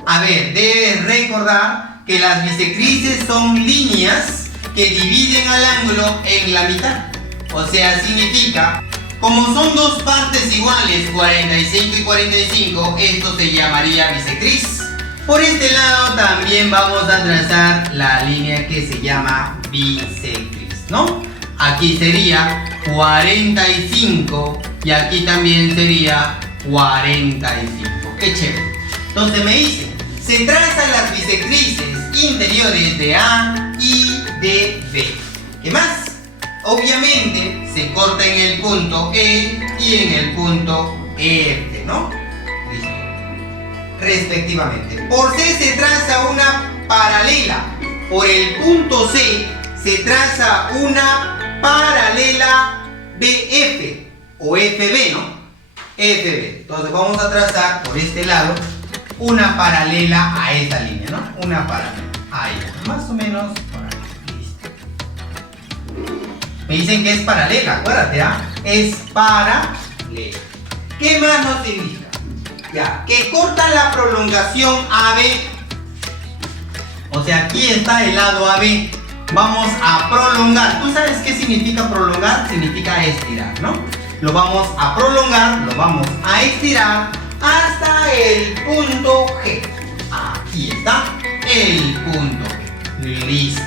A ver, debes recordar que las bisectrices son líneas que dividen al ángulo en la mitad. O sea, significa, como son dos partes iguales, 45 y 45, esto se llamaría bisectriz. Por este lado también vamos a trazar la línea que se llama bisectriz, ¿no? Aquí sería 45 y aquí también sería 45. ¡Qué chévere! Entonces me dice, se trazan las bisectrices interiores de A y de B. ¿Qué más? Obviamente se corta en el punto E y en el punto F, ¿no? Listo. Respectivamente. Por C se traza una paralela. Por el punto C se traza una paralela BF o FB, ¿no? FB. Entonces vamos a trazar por este lado una paralela a esta línea, ¿no? Una paralela. Ahí, más o menos por ahí. Listo. Me dicen que es paralela, acuérdate, ¿ah? Es paralela. ¿Qué más nos indica? Ya, que corta la prolongación AB O sea, aquí está el lado AB. Vamos a prolongar. ¿Tú sabes qué significa prolongar? Significa estirar, ¿no? Lo vamos a prolongar, lo vamos a estirar hasta el punto G. Aquí está el punto G. Listo.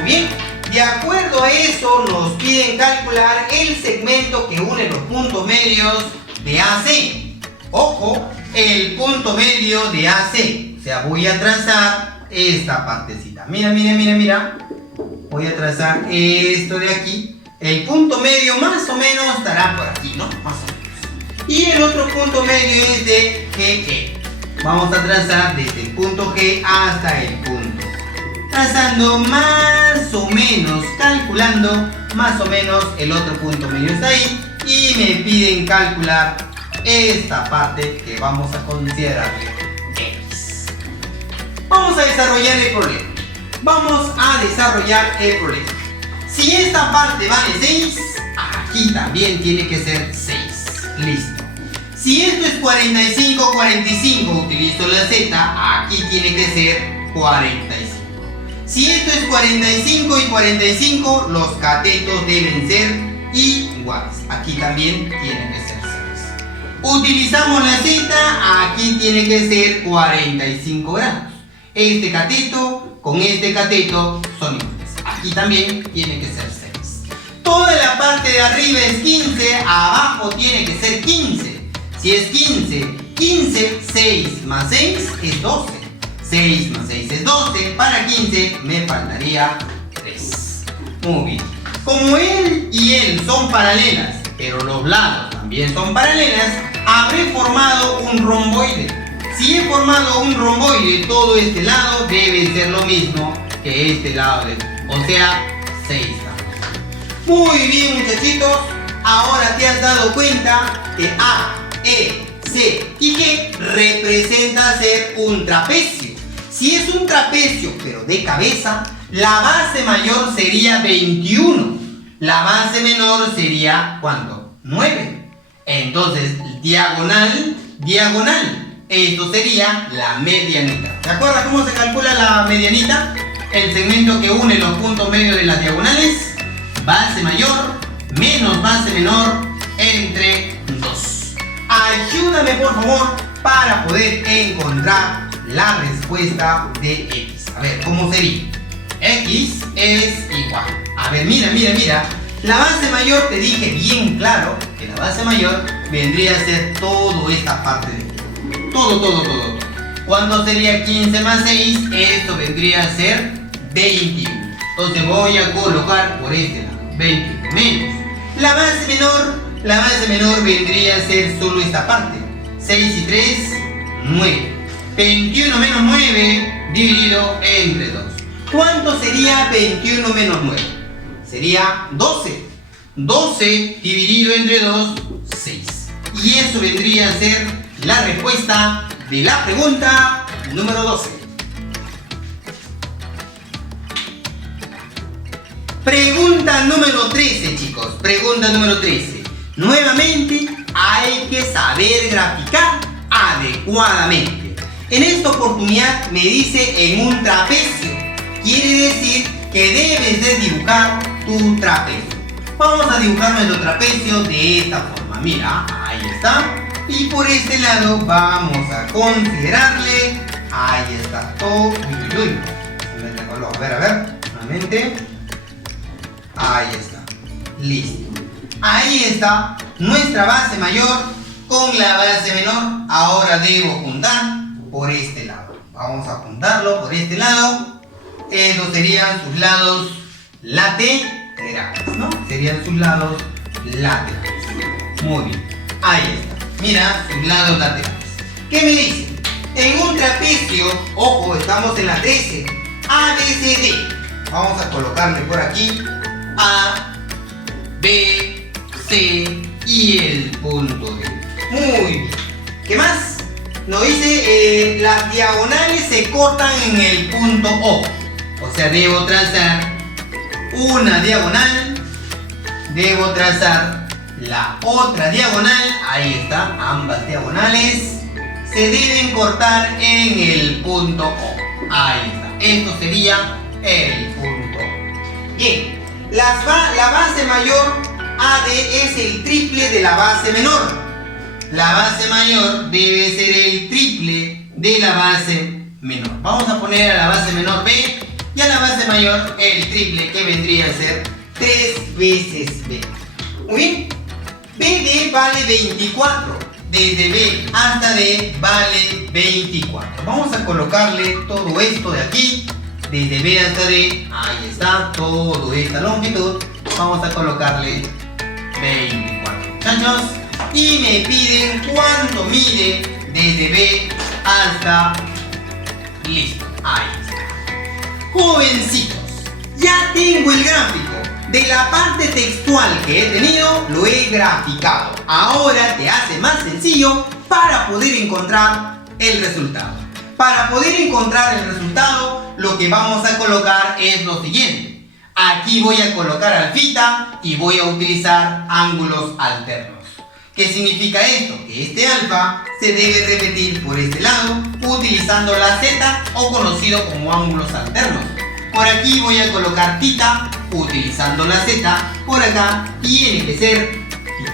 Muy bien. De acuerdo a eso, nos piden calcular el segmento que une los puntos medios de AC. Ojo, el punto medio de AC. O sea, voy a trazar esta partecita. Mira, mira, mira, mira. Voy a trazar esto de aquí. El punto medio más o menos estará por aquí, ¿no? Más o menos. Y el otro punto medio es de GE. Vamos a trazar desde el punto G hasta el punto. Trazando más o menos, calculando más o menos el otro punto medio está ahí. Y me piden calcular esta parte que vamos a considerar X. Vamos a desarrollar el problema. Vamos a desarrollar el problema. Si esta parte vale 6, aquí también tiene que ser 6. Listo. Si esto es 45, 45, utilizo la Z, aquí tiene que ser 45. Si esto es 45 y 45, los catetos deben ser iguales. Aquí también tiene que ser 6. Utilizamos la Z, aquí tiene que ser 45 grados. Este cateto con este cateto son iguales. Aquí también tiene que ser 6. Toda la parte de arriba es 15, abajo tiene que ser 15. Si es 15, 15, 6 más 6 es 12. 6 más 6 es 12. Para 15 me faltaría 3. Muy bien. Como él y él son paralelas, pero los lados también son paralelas, habré formado un romboide. Si he formado un romboide, todo este lado debe ser lo mismo que este lado de... O sea, 6 lados. Muy bien, muchachitos. Ahora te has dado cuenta que A, E, C y G representa ser un trapecio. Si es un trapecio, pero de cabeza, la base mayor sería 21. La base menor sería, ¿cuánto? 9. Entonces, diagonal, diagonal. Esto sería la medianita. ¿Te acuerdas cómo se calcula la medianita? El segmento que une los puntos medios de las diagonales. Base mayor menos base menor entre 2. Ayúdame por favor para poder encontrar la respuesta de X. A ver, ¿cómo sería? X es igual. A ver, mira, mira, mira. La base mayor te dije bien claro que la base mayor vendría a ser toda esta parte de aquí. Todo. ¿Cuánto sería 15 más 6? Esto vendría a ser 21. Entonces voy a colocar por este lado 21 menos. La base menor vendría a ser solo esta parte. 6 y 3, 9. 21 menos 9 dividido entre 2. ¿Cuánto sería 21 menos 9? Sería 12. 12 dividido entre 2, 6. Y eso vendría a ser la respuesta de la pregunta número 12. Pregunta número 13, chicos. Pregunta número 13. Nuevamente hay que saber graficar adecuadamente. En esta oportunidad me dice en un trapecio. Quiere decir que debes de dibujar tu trapecio. Vamos a dibujar nuestro trapecio de esta forma. Mira, ahí está. Y por este lado vamos a considerarle. Ahí está todo. A ver, nuevamente. Ahí está. Listo. Ahí está nuestra base mayor con la base menor. Ahora debo juntar por este lado. Vamos a juntarlo por este lado. Estos serían sus lados laterales, ¿no? Serían sus lados laterales. Muy bien. Ahí está. Mira sus lados laterales. ¿Qué me dice? En un trapecio, ojo, estamos en la 13. ABCD. Vamos a colocarle por aquí A, B, C y el punto D. Muy bien. ¿Qué más? Nos dice las diagonales se cortan en el punto O. O sea, debo trazar una diagonal. Debo trazar la otra diagonal. Ahí está. Ambas diagonales se deben cortar en el punto O. Ahí está. Esto sería el punto. Bien, la base mayor AD es el triple de la base menor. La base mayor debe ser el triple de la base menor. Vamos a poner a la base menor B y a la base mayor el triple, que vendría a ser 3 veces B. Muy bien. BD vale 24. Desde B hasta D vale 24. Vamos a colocarle todo esto de aquí. Desde B hasta D, ahí está, toda esta longitud. Vamos a colocarle 24, muchachos. Y me piden cuánto mide desde B hasta... Listo, ahí está. Jovencitos, ya tengo el gráfico. De la parte textual que he tenido, lo he graficado. Ahora te hace más sencillo para poder encontrar el resultado. Para poder encontrar el resultado, lo que vamos a colocar es lo siguiente. Aquí voy a colocar alfita y voy a utilizar ángulos alternos. ¿Qué significa esto? Que este alfa se debe repetir por este lado utilizando la z, o conocido como ángulos alternos. Por aquí voy a colocar tita utilizando la z. Por acá tiene que ser tita.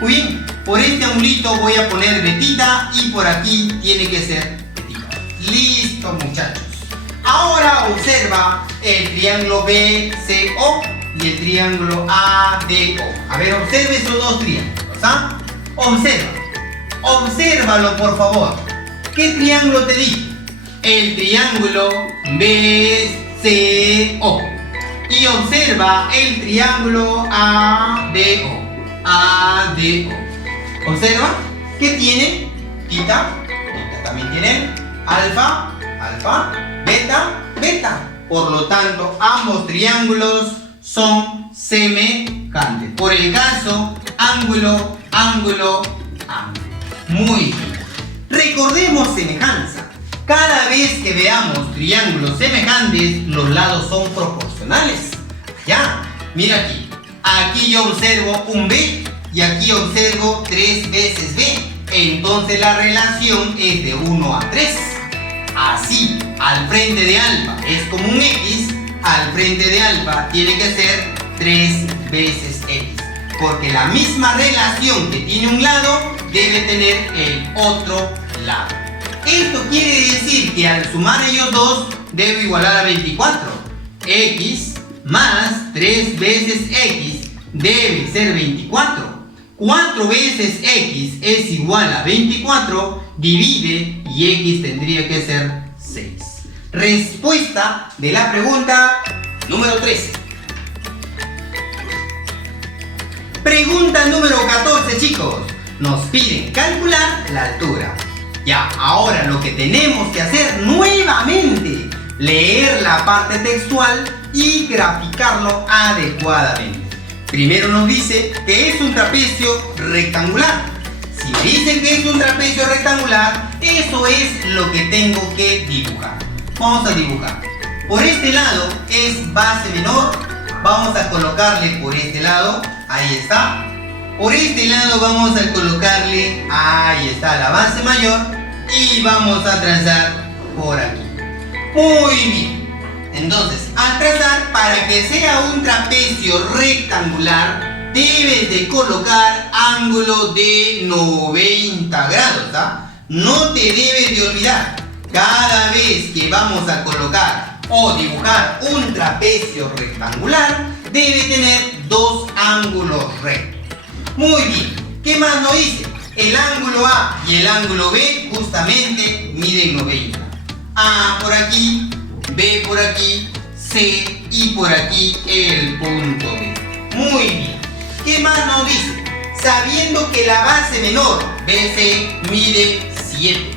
Muy bien, por este angulito voy a poner betita y por aquí tiene que ser betita. Listo, muchachos. Ahora observa el triángulo BCO y el triángulo ADO. A ver, observe esos dos triángulos, ¿ah? Obsérvalo por favor. ¿Qué triángulo te dije? El triángulo BCO. Y observa el triángulo ADO. Observa que tiene tita. Tita también tiene alfa, beta. Por lo tanto, ambos triángulos son semejantes. Por el caso, ángulo. Muy bien. Recordemos semejanza. Cada vez que veamos triángulos semejantes, los lados son proporcionales. Ya, mira aquí. Aquí yo observo un B y aquí observo 3 veces B. Entonces la relación es de 1 a 3. Así, al frente de alfa es como un X, al frente de alfa tiene que ser 3 veces X. Porque la misma relación que tiene un lado debe tener el otro lado. Esto quiere decir que al sumar ellos dos debe igualar a 24. X más 3 veces X debe ser 24. 4 veces X es igual a 24, divide y X tendría que ser 6. Respuesta de la pregunta número 13. Pregunta número 14, chicos. Nos piden calcular la altura. Ya, ahora lo que tenemos que hacer nuevamente, leer la parte textual y graficarlo adecuadamente. Primero nos dice que es un trapecio rectangular. Si me dicen que es un trapecio rectangular, eso es lo que tengo que dibujar. Vamos a dibujar. Por este lado es base menor. Vamos a colocarle por este lado. Ahí está. Por este lado vamos a colocarle, ahí está, la base mayor. Y vamos a trazar por aquí. Muy bien. Entonces, al trazar, para que sea un trapecio rectangular, debes de colocar ángulo de 90 grados, ¿ah? No te debes de olvidar. Cada vez que vamos a colocar o dibujar un trapecio rectangular, debe tener dos ángulos rectos. Muy bien. ¿Qué más nos dice? El ángulo A y el ángulo B justamente miden 90. A por aquí, B por aquí, C y por aquí el punto B. Muy bien. ¿Qué más nos dice? Sabiendo que la base menor BC mide 7.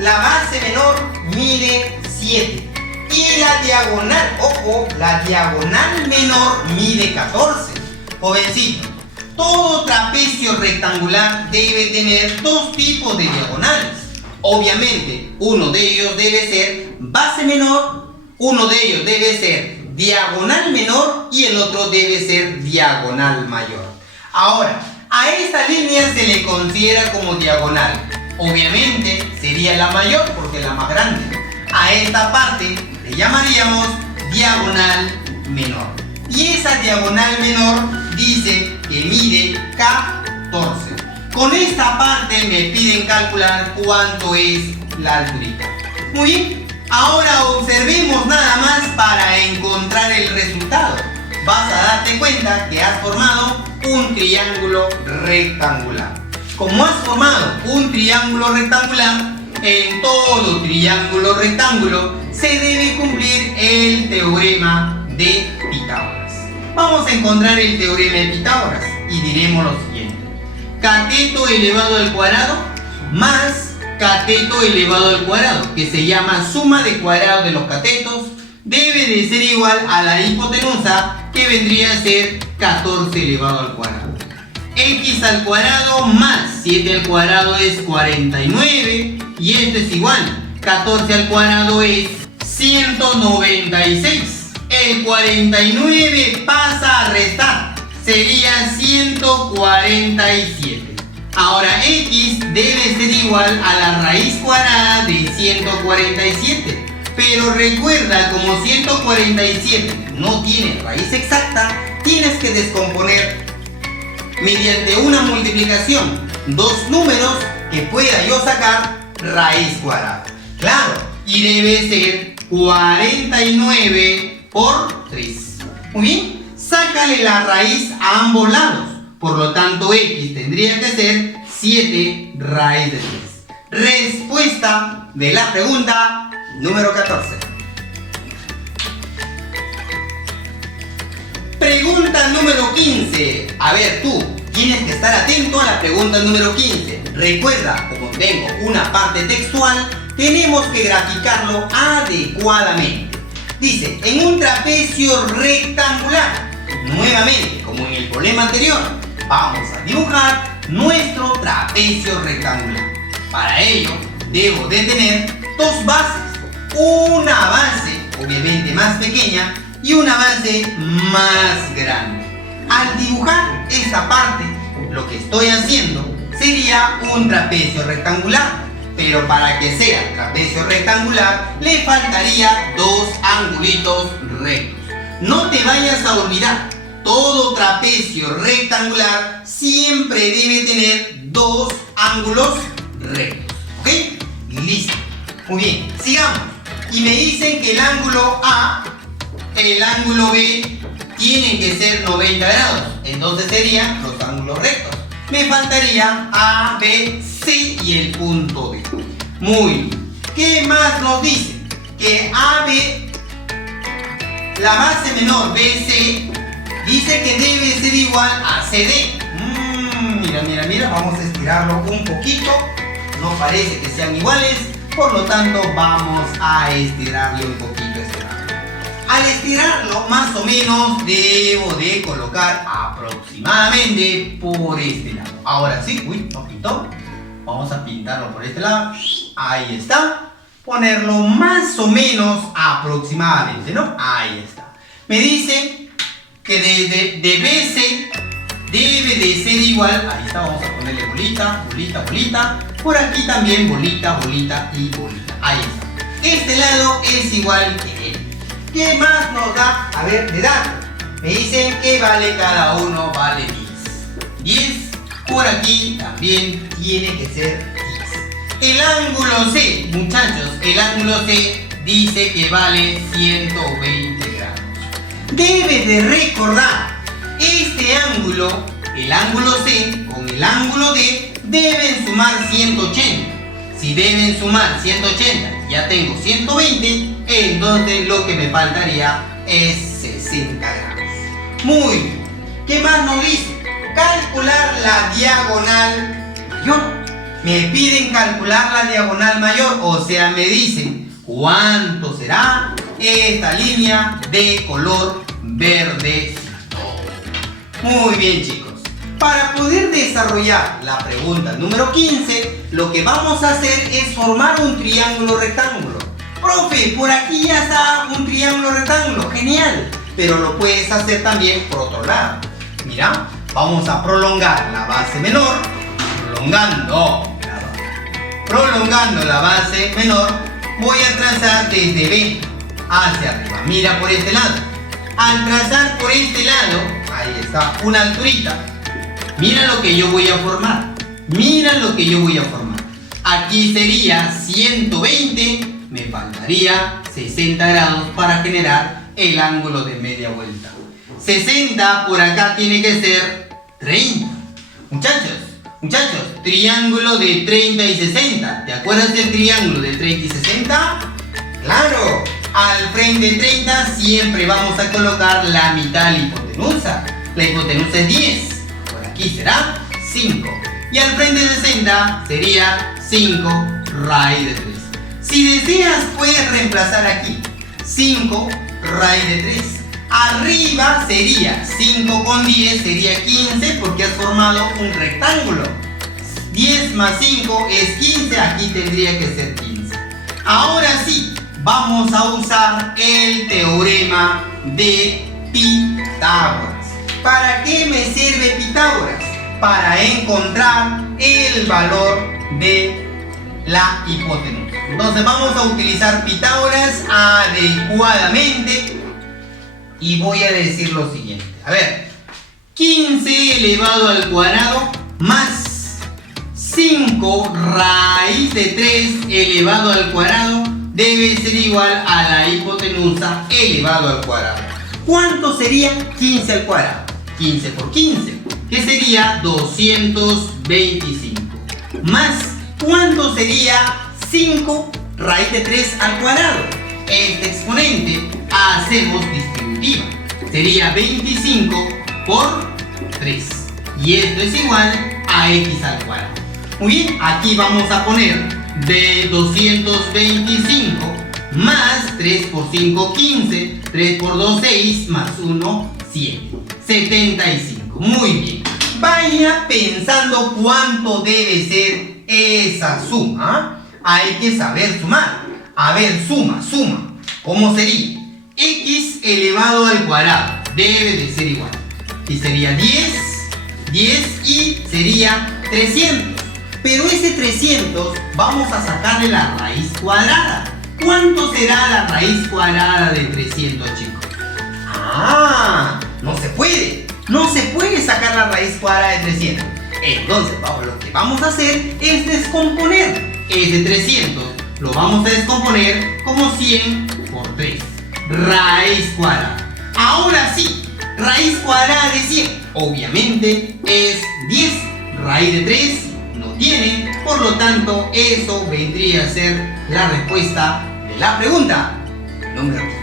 La base menor mide 7. Y la diagonal, ojo, la diagonal menor mide 14. Jovencito, todo trapecio rectangular debe tener dos tipos de diagonales. Obviamente, uno de ellos debe ser base menor, uno de ellos debe ser diagonal menor y el otro debe ser diagonal mayor. Ahora, a esta línea se le considera como diagonal. Obviamente sería la mayor porque es la más grande. A esta parte le llamaríamos diagonal menor. Y esa diagonal menor dice que mide 14. Con esta parte me piden calcular cuánto es la alturita. Muy bien, ahora observemos nada más para encontrar el resultado. Vas a darte cuenta que has formado un triángulo rectangular. Como has formado un triángulo rectangular, en todo triángulo rectángulo se debe cumplir el teorema de Pitágoras. Vamos a encontrar el teorema de Pitágoras y diremos lo siguiente: cateto elevado al cuadrado más cateto elevado al cuadrado, que se llama suma de cuadrados de los catetos, debe de ser igual a la hipotenusa, que vendría a ser 14 elevado al cuadrado. X al cuadrado más 7 al cuadrado es 49, y esto es igual, 14 al cuadrado es 196. El 49 pasa a restar, sería 147. Ahora X debe ser igual a la raíz cuadrada de 147. Pero recuerda, como 147 no tiene raíz exacta, tienes que descomponer mediante una multiplicación dos números que pueda yo sacar raíz cuadrada. Claro, y debe ser 49 por 3. Muy bien, sácale la raíz a ambos lados. Por lo tanto, X tendría que ser 7 raíz de 3. Respuesta de la pregunta número 14. Pregunta número 15. A ver, tú tienes que estar atento a la pregunta número 15. Recuerda, como tengo una parte textual, tenemos que graficarlo adecuadamente. Dice, en un trapecio rectangular, nuevamente, como en el problema anterior, vamos a dibujar nuestro trapecio rectangular. Para ello, debo de tener dos bases. Una base, obviamente más pequeña, y una base más grande. Al dibujar esa parte, lo que estoy haciendo sería un trapecio rectangular. Pero para que sea trapecio rectangular, le faltaría dos angulitos rectos. No te vayas a olvidar, todo trapecio rectangular siempre debe tener dos ángulos rectos. ¿Ok? Listo. Muy bien, sigamos. Y me dicen que el ángulo A, el ángulo B tienen que ser 90 grados. Entonces serían los ángulos rectos. Me faltaría A, B, C y el punto D. Muy bien. ¿Qué más nos dice? Que AB, la base menor BC, dice que debe ser igual a CD. Mira, vamos a estirarlo un poquito. No parece que sean iguales, por lo tanto vamos a estirarle un poquito este lado. Al estirarlo, más o menos debo de colocar aproximadamente por este lado. Ahora sí, no pintó. Vamos a pintarlo por este lado. Ahí está. Ponerlo más o menos aproximadamente, ¿no? Ahí está. Me dice que de BC debe de ser igual. Ahí está, vamos a ponerle bolita, bolita, bolita. Por aquí también bolita, bolita y bolita. Ahí está. Este lado es igual que él. ¿Qué más nos da? A ver, de datos. Me dicen que vale cada uno, vale 10. 10. Por aquí también tiene que ser 10. El ángulo C, muchachos, el ángulo C dice que vale 120 grados. Debes de recordar, este ángulo, el ángulo C con el ángulo D deben sumar 180. Si deben sumar 180, ya tengo 120, entonces lo que me faltaría es 60 grados. Muy bien. ¿Qué más nos dice? Calcular la diagonal mayor. Me piden calcular la diagonal mayor, o sea, me dicen cuánto será esta línea de color verde. Muy bien, chicos. Para poder desarrollar la pregunta número 15, lo que vamos a hacer es formar un triángulo rectángulo. Profe, por aquí ya está un triángulo rectángulo. Genial. Pero lo puedes hacer también por otro lado. Mira, vamos a prolongar la base menor. Prolongando la base menor, voy a trazar desde B hacia arriba. Mira por este lado. Al trazar por este lado, ahí está, una alturita. Mira lo que yo voy a formar. Mira lo que yo voy a formar. Aquí sería 120, me faltaría 60 grados para generar el ángulo de media vuelta. 60 por acá tiene que ser 30. Muchachos, triángulo de 30 y 60. ¿Te acuerdas del triángulo de 30 y 60? ¡Claro! Al frente de 30 siempre vamos a colocar la mitad de la hipotenusa. La hipotenusa es 10. Por aquí será 5. Y al frente de 60 sería 5 raíz de 3. Si deseas, puedes reemplazar aquí 5 raíz de 3. Arriba sería 5 con 10, sería 15 porque has formado un rectángulo. 10 más 5 es 15, aquí tendría que ser 15. Ahora sí, vamos a usar el teorema de Pitágoras. ¿Para qué me sirve Pitágoras? Para encontrar el valor de la hipotenusa. Entonces vamos a utilizar Pitágoras adecuadamente y voy a decir lo siguiente. A ver, 15 elevado al cuadrado más 5 raíz de 3 elevado al cuadrado debe ser igual a la hipotenusa elevado al cuadrado. ¿Cuánto sería 15 al cuadrado? 15 por 15, que sería 225. Más, ¿cuánto sería 5 raíz de 3 al cuadrado? Este exponente hacemos distributiva. Sería 25 por 3. Y esto es igual a x al cuadrado. Muy bien, aquí vamos a poner de 225 más 3 por 5, 15, 3 por 2, 6, más 1, 7. 75. Muy bien. Vaya pensando cuánto debe ser esa suma. Hay que saber sumar. A ver, suma. ¿Cómo sería? X elevado al cuadrado debe de ser igual. Y sería 10 y sería 300. Pero ese 300 vamos a sacarle la raíz cuadrada. ¿Cuánto será la raíz cuadrada de 300, chicos? No se puede. No se puede sacar la raíz cuadrada de 300. Entonces, lo que vamos a hacer es descomponer. Ese 300 lo vamos a descomponer como 100 por 3. Raíz cuadrada. Ahora sí, raíz cuadrada de 100. Obviamente es 10. Raíz de 3 no tiene. Por lo tanto, eso vendría a ser la respuesta de la pregunta número 15.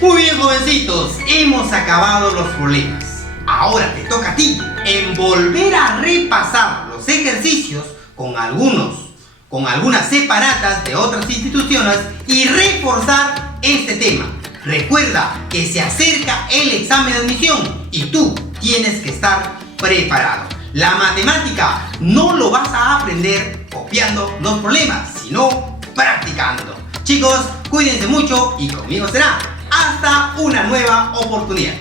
Muy bien, jovencitos, hemos acabado los problemas. Ahora te toca a ti en volver a repasar los ejercicios con algunas separatas de otras instituciones y reforzar este tema. Recuerda que se acerca el examen de admisión y tú tienes que estar preparado. La matemática no lo vas a aprender copiando los problemas, sino practicando. Chicos, cuídense mucho y conmigo será hasta una nueva oportunidad.